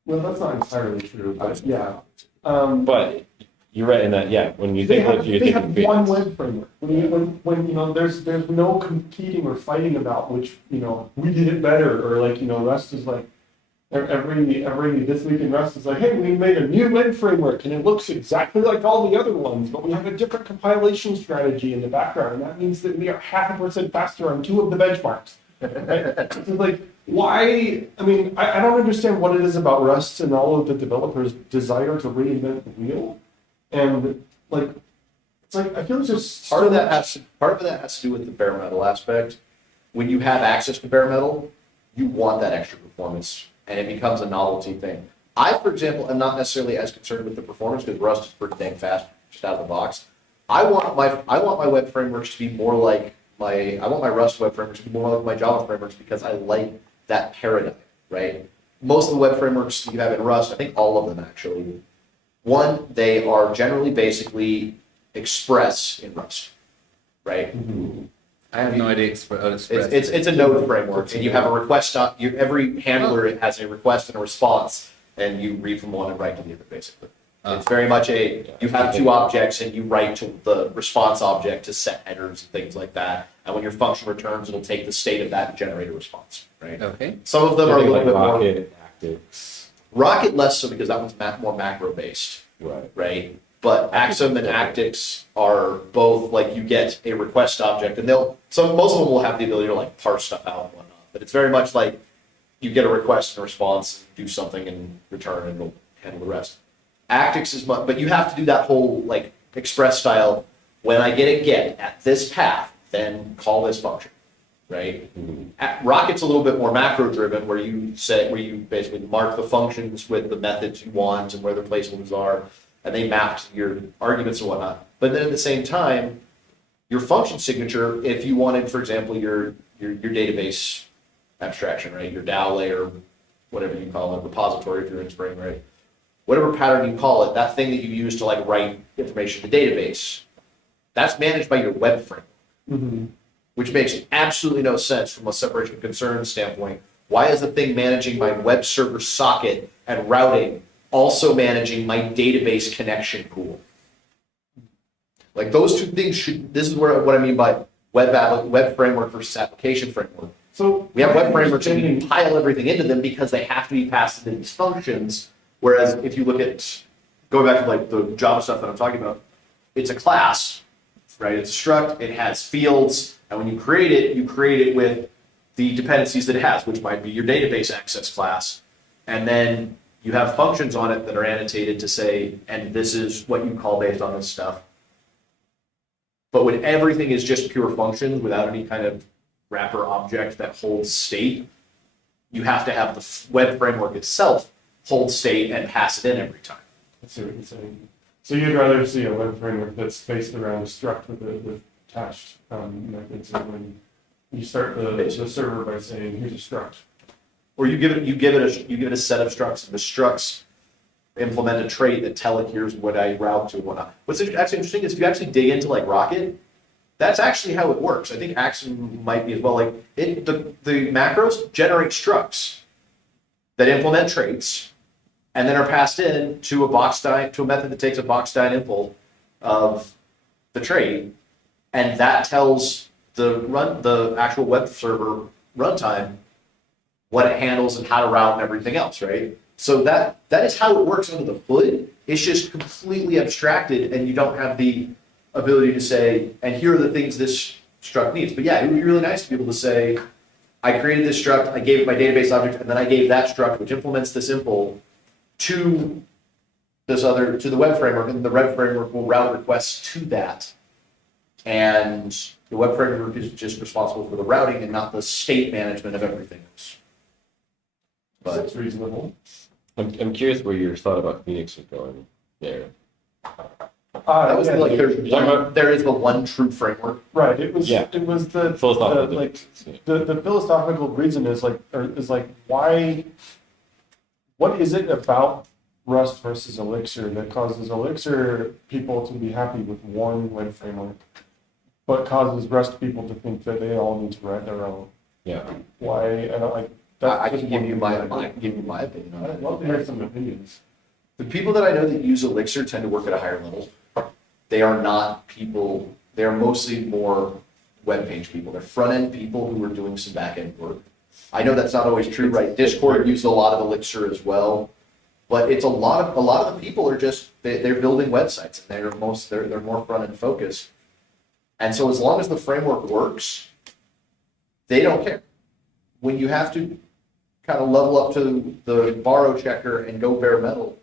that's not entirely true, but yeah. But you're right in that, yeah, when you They think have, of, you're they have thinking one Vivint. web framework. When you know, there's no competing or fighting about which, you know, we did it better, or like, you know, Rust is like, every This Week in Rust is like, hey, we made a new web framework and it looks exactly like all the other ones, but we have a different compilation strategy in the background, and that means that we are 0.5% faster on 2 of the benchmarks. Right? It's like, why? I mean, I don't understand what it is about Rust and all of the developers' desire to reinvent the wheel, and like, it's like I feel like there's Part of that has to do with the bare metal aspect. When you have access to bare metal, you want that extra performance, and it becomes a novelty thing. I, for example, am not necessarily as concerned with the performance because Rust is pretty dang fast just out of the box. I want my web frameworks to be more like I want my Rust web frameworks to be more like my Java frameworks because I like that paradigm, right? Most of the web frameworks you have in Rust, I think all of them actually, one, they are generally basically express in Rust, right? I have no idea how to express it. It's a node framework, and you have a request. Every handler it has a request and a response, and you read from one and write to the other, basically. It's very much you have 2 objects, and you write to the response object to set headers and things like that. And when your function returns, it'll take the state of that and generate a response, right? Okay. Some of them are a little like bit more. Rocket, Actix. Rocket less so because that one's more macro based, Right. right? But Axum and Actix are both like you get a request object, and most of them will have the ability to like parse stuff out and whatnot. But it's very much like you get a request and a response, do something and return, and it'll handle the rest. Actix is much, but you have to do that whole like express style. When I get a get at this path, then call this function, right? Rocket's a little bit more macro driven, where you basically mark the functions with the methods you want and where the placeholders are, and they map to your arguments and whatnot. But then at the same time, your function signature, if you wanted, for example, your database abstraction, right? Your DAO layer, whatever you call it, repository if you're in Spring, right? Whatever pattern you call it, that thing that you use to like write information to the database, that's managed by your web framework, which makes absolutely no sense from a separation of concerns standpoint. Why is the thing managing my web server socket and routing also managing my database connection pool? Like those 2 things this is what I mean by web framework versus application framework. So We have web frameworks and we pile everything into them because they have to be passed into these functions. Whereas if you look at, going back to like the Java stuff that I'm talking about, it's a class, right? It's a struct, it has fields, and when you create it with the dependencies that it has, which might be your database access class. And then you have functions on it that are annotated to say, and this is what you call based on this stuff. But when everything is just pure functions without any kind of wrapper object that holds state, you have to have the web framework itself hold state and pass it in every time. I see what you're saying. So you'd rather see a web framework that's based around a struct with attached methods, and when you start the server by saying, here's a struct. Or you give it a set of structs, and the structs implement a trait that tell it here's what I route to and whatnot. What's actually interesting is if you actually dig into like Rocket, that's actually how it works. I think Axum might be as well. Like the macros generate structs that implement traits and then are passed in to a method that takes a box-dyne impl of the trait, and that tells the actual web server runtime what it handles and how to route and everything else, right? So that is how it works under the hood. It's just completely abstracted, and you don't have the ability to say, and here are the things this struct needs. But yeah, it would be really nice to be able to say, I created this struct, I gave it my database object, and then I gave that struct, which implements this impl, to the web framework, and the web framework will route requests to that. And the web framework is just responsible for the routing and not the state management of everything else. But That's reasonable. I'm curious where your thought about Phoenix was going there. that was Yeah, like Yeah. there is the one true framework. right. It was Yeah. the Philosophical like differences, the philosophical reason is why, what is it about Rust versus Elixir that causes Elixir people to be happy with one web framework, but causes Rust people to think that they all need to write their own? Yeah. Why? I don't like. I can give you my opinion on I'd it. love to hear some opinions. The people that I know that use Elixir tend to work at a higher level. They are not people, they are mostly more web page people. They're front-end people who are doing some back-end work. I know that's not always true, right? Discord uses a lot of Elixir as well. But it's a lot of the people are just, they're building websites and they're more front-end focused. And so as long as the framework works, they don't care. When you have to kind of level up to the borrow checker and go bare metal,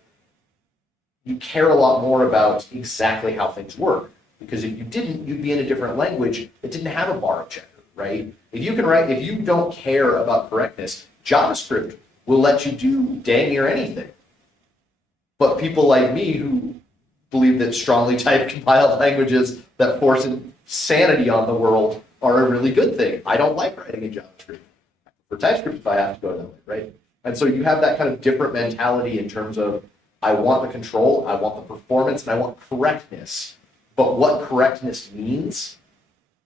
you care a lot more about exactly how things work. Because if you didn't, you'd be in a different language that didn't have a borrow checker, right? If you don't care about correctness, JavaScript will let you do dang near anything. But people like me who believe that strongly typed compiled languages that force sanity on the world are a really good thing. I don't like writing in JavaScript. For TypeScript if I have to go that way, right? And so you have that kind of different mentality in terms of I want the control, I want the performance, and I want correctness. But what correctness means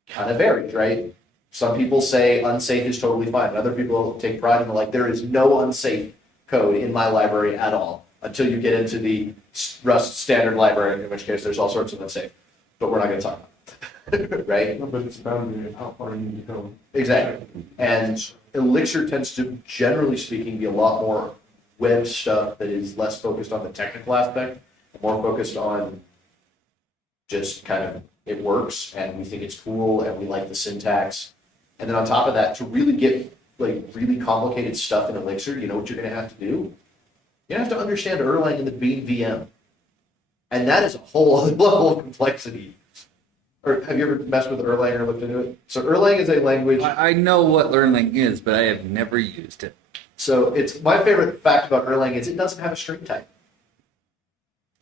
kind of varies, right? Some people say unsafe is totally fine. And other people take pride in like, there is no unsafe code in my library at all until you get into the Rust standard library, in which case there's all sorts of unsafe. But we're not going to talk about it, right? No, but it's a boundary of how far you need to go. Exactly. And Elixir tends to, generally speaking, be a lot more web stuff that is less focused on the technical aspect, more focused on just kind of it works and we think it's cool and we like the syntax. And then on top of that, to really get like really complicated stuff in Elixir, you know what you're going to have to do? You're going to have to understand Erlang and the Bean VM. And that is a whole other level of complexity. Or have you ever messed with Erlang or looked into it? So Erlang is a language. I know what Erlang is, but I have never used it. So it's my favorite fact about Erlang is it doesn't have a string type.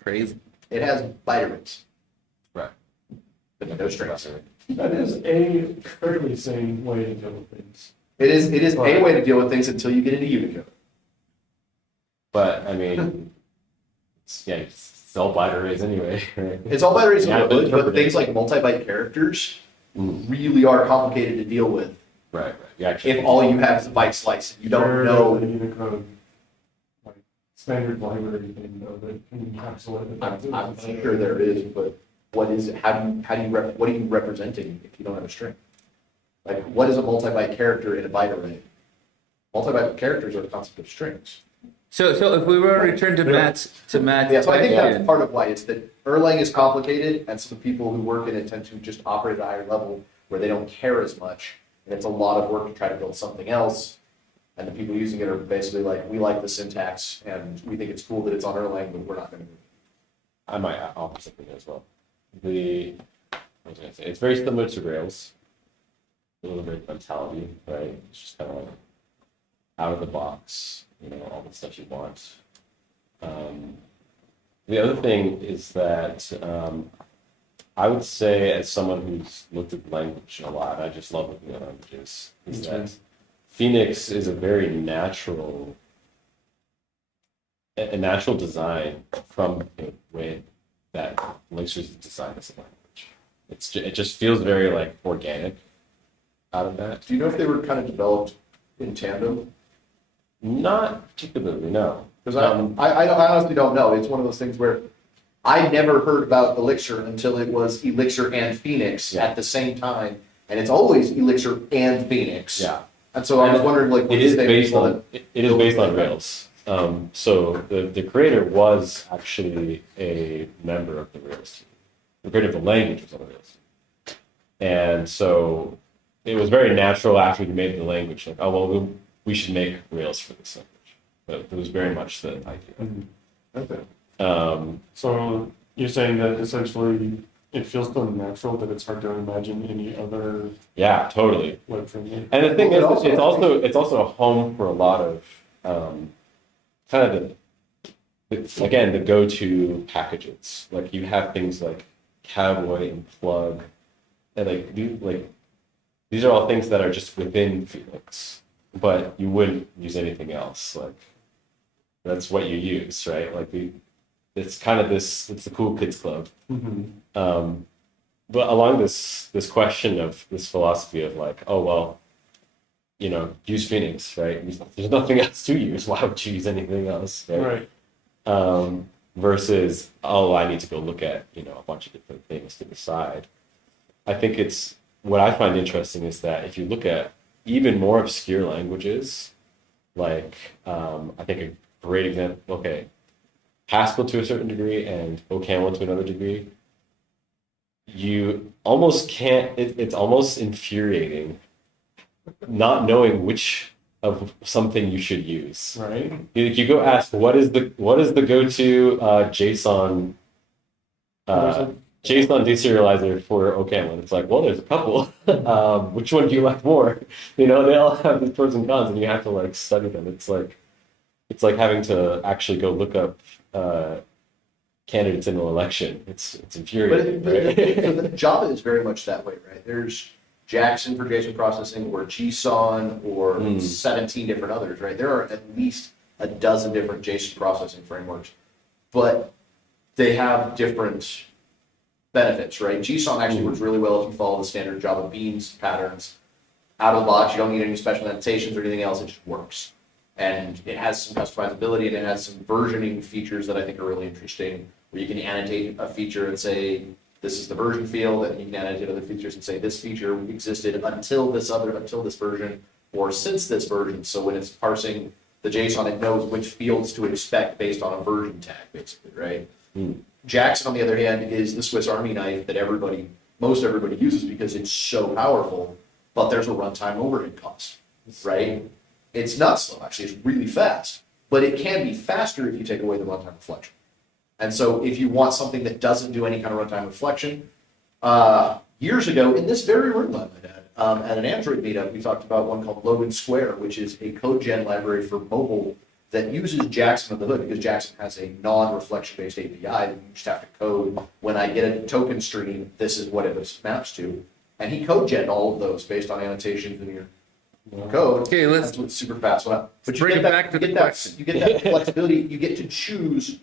Crazy. It has byte arrays. Right. But no strings. That is a fairly sane way to deal with things. It is a way to deal with things until you get into Unicode. But I mean, it's all byte arrays anyway. Right? It's all byte arrays, Yeah, but things like multi-byte characters really are complicated to deal with. Right. You actually, If all you have is a byte slice and you don't There know. is a Unicode, like, standard library thing though that can encapsulate the I'm sure there is, but what is it? What are you representing if you don't have a string? Like, what is a multi-byte character in a byte array? Multi-byte characters are the concept of strings. So if we were to return to Matt's Yeah, so I think that's question, part of why it's that Erlang is complicated, and so the people who work in it tend to just operate at a higher level where they don't care as much, and it's a lot of work to try to build something else. And the people using it are basically like, we like the syntax, and we think it's cool that it's on Erlang, but we're not going to move it. I might offer something as well. What was I gonna say? It's very similar to Rails. A little bit of mentality, right? It's just kind of like out of the box, all the stuff you want. The other thing is that I would say, as someone who's looked at language a lot, I just love looking at languages, is that Phoenix is a very natural design from the way that Elixir is designed as a language. It just feels very like organic out of that. Do you know if they were kind of developed in tandem? Not particularly, no. Because I honestly don't know. It's one of those things where I never heard about Elixir until it was Elixir and Phoenix at the same time, and it's always Elixir and Phoenix. Yeah. And so I was wondering, like, It is based on Rails. So the creator was actually a member of the Rails team. The creator of the language was on the Rails team. And so it was very natural after he made the language, like, oh, well, we should make Rails for this language. But it was very much the idea. Okay. So you're saying that essentially it feels so natural that it's hard to imagine any other Yeah, totally. web framework. And the thing is, Well, it's also a home for a lot of kind of the go-to packages. Like you have things like Cowboy and Plug, and these are all things that are just within Phoenix, but you wouldn't use anything else. Like that's what you use, right? Like it's kind of it's the cool kids club. But along this question of this philosophy of like, oh well, use Phoenix, right? There's nothing else to use. Why would you use anything else, right? Versus, oh, I need to go look at, a bunch of different things to decide. I think what I find interesting is that if you look at even more obscure languages, like, I think a great example, okay, Haskell to a certain degree and OCaml to another degree, you almost can't, it's almost infuriating not knowing which of something you should use. Right. You go ask what is the go-to JSON JSON deserializer for OCaml. It's like, well, there's a couple. Which one do you like more? They all have the pros and cons, and you have to like study them. It's like having to actually go look up candidates in an election. It's infuriating. But Java is very much that way, right? There's Jackson for JSON processing, or JSON, or 17 different others, right? There are at least a dozen different JSON processing frameworks, but they have different benefits, right? JSON actually works really well if you follow the standard Java beans patterns. Out of the box, you don't need any special annotations or anything else, it just works. And it has some customizability, and it has some versioning features that I think are really interesting, where you can annotate a feature and say, this is the version field, and you can annotate other features and say this feature existed until this version, or since this version. So when it's parsing the JSON, it knows which fields to expect based on a version tag, basically, right? Jackson, on the other hand, is the Swiss Army knife that most everybody uses because it's so powerful, but there's a runtime overhead cost, right? It's not slow, actually, it's really fast, but it can be faster if you take away the runtime reflection. And so if you want something that doesn't do any kind of runtime reflection, years ago, in this very room, I might add, at an Android meetup, we talked about one called Logan Square, which is a code gen library for mobile that uses Jackson under the hood, because Jackson has a non-reflection-based API that you just have to code. When I get a token stream, this is what it maps to. And he code gen all of those based on annotations in your code. Okay, That's what's super fast. But you bring get it back to the question. You get that flexibility. You get to choose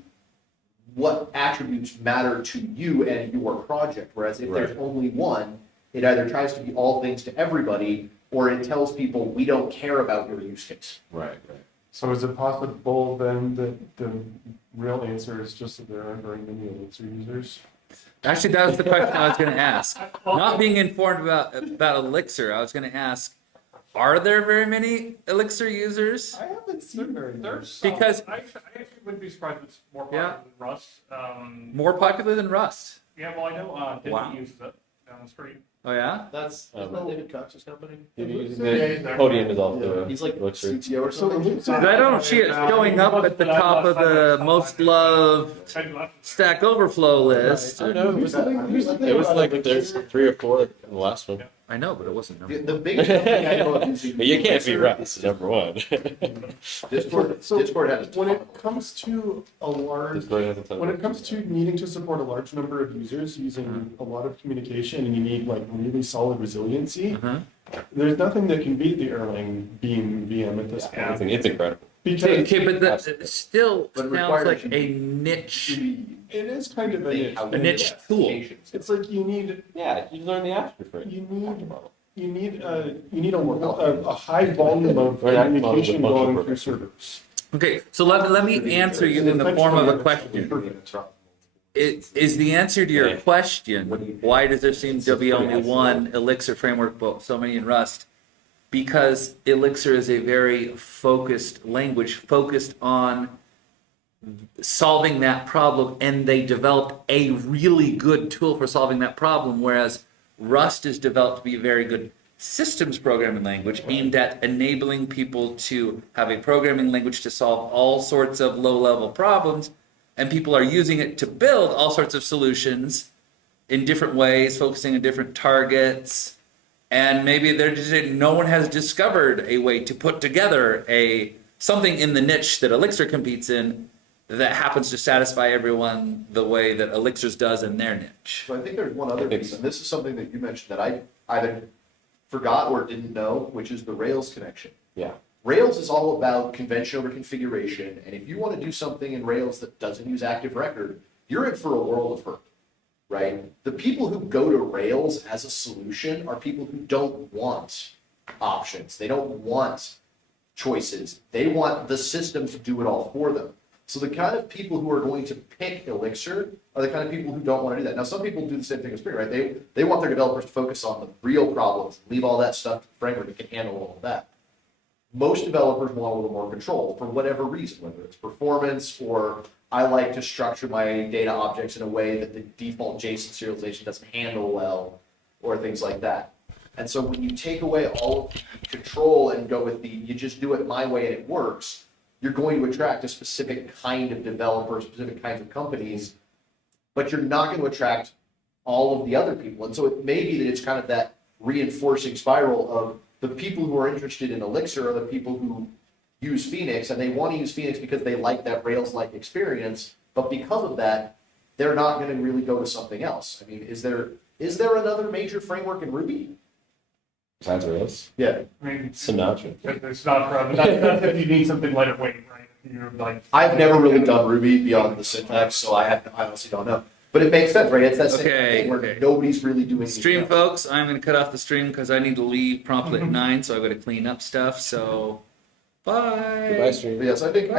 what attributes matter to you and your project. Whereas if there's only one, it either tries to be all things to everybody, or it tells people we don't care about your use case. Right. So is it possible then that the real answer is just that there aren't very many Elixir users? Actually, that was the question I was going to ask. Not being informed about Elixir, I was going to ask, are there very many Elixir users? I haven't seen very many. There's some. Because- I actually wouldn't be surprised if it's more popular than Rust. More popular than Rust. Yeah, well, I know Disney Wow. uses it down the street. Oh yeah? That's isn't that David Cox's company? The Podium is also He's like Elixir. CTO or So something. Elixir, I don't see it showing up at the top of the most loved Stack Overflow list. I know. Here's the thing It was about like Elixir. there's 3 or 4 in the last one. I know, but it wasn't number. The biggest company I know of using But you can't be Elixir Rust, number one. Discord. So Discord has a when ton it comes to a large, Discord has a ton of when it comes to needing to support a large number of users using a lot of communication, and you need like really solid resiliency, there's nothing that can beat the Erlang Beam VM at this point. It's incredible. Because Okay, but that still But it sounds requires like you- a niche. it is kind of a niche. A niche tool. It's like you need Yeah, you learn the Ashton for it. you need a high volume of Right, communication functional going through programming. servers. Okay, so let me answer you in the form of a question. Is the answer to your question, why does there seem to be only one Elixir framework, but so many in Rust? Because Elixir is a very focused language, focused on solving that problem, and they developed a really good tool for solving that problem, whereas Rust is developed to be a very good systems programming language aimed at enabling people to have a programming language to solve all sorts of low-level problems, and people are using it to build all sorts of solutions in different ways, focusing on different targets. And maybe no one has discovered a way to put together something in the niche that Elixir competes in that happens to satisfy everyone the way that Elixir's does in their niche. So I think there's one other piece, and this is something that you mentioned that I either forgot or didn't know, which is the Rails connection. Yeah. Rails is all about convention over configuration, and if you want to do something in Rails that doesn't use active record, you're in for a world of hurt, right? The people who go to Rails as a solution are people who don't want options. They don't want choices. They want the system to do it all for them. So the kind of people who are going to pick Elixir are the kind of people who don't want to do that. Now, some people do the same thing with Spring, right? They want their developers to focus on the real problems, leave all that stuff to the framework that can handle all of that. Most developers want a little more control for whatever reason, whether it's performance or I like to structure my data objects in a way that the default JSON serialization doesn't handle well, or things like that. And so when you take away all of the control and go with you just do it my way and it works, you're going to attract a specific kind of developer, specific kinds of companies, but you're not going to attract all of the other people. And so it may be that it's kind of that reinforcing spiral of the people who are interested in Elixir are the people who use Phoenix, and they want to use Phoenix because they like that Rails-like experience, but because of that, they're not going to really go to something else. I mean, is there another major framework in Ruby? Besides Rails? Yeah. I mean, Sinatra. it's not for, that's if you need something lightweight, right? You're like, I've never really done Ruby beyond the syntax, so I honestly don't know. But it makes sense, right? It's that same Okay, thing where okay. nobody's really doing Stream, anything else. folks. I'm going to cut off the stream because I need to leave promptly at 9, so I've got to clean up stuff. So, bye. Goodbye, stream. But yes, I think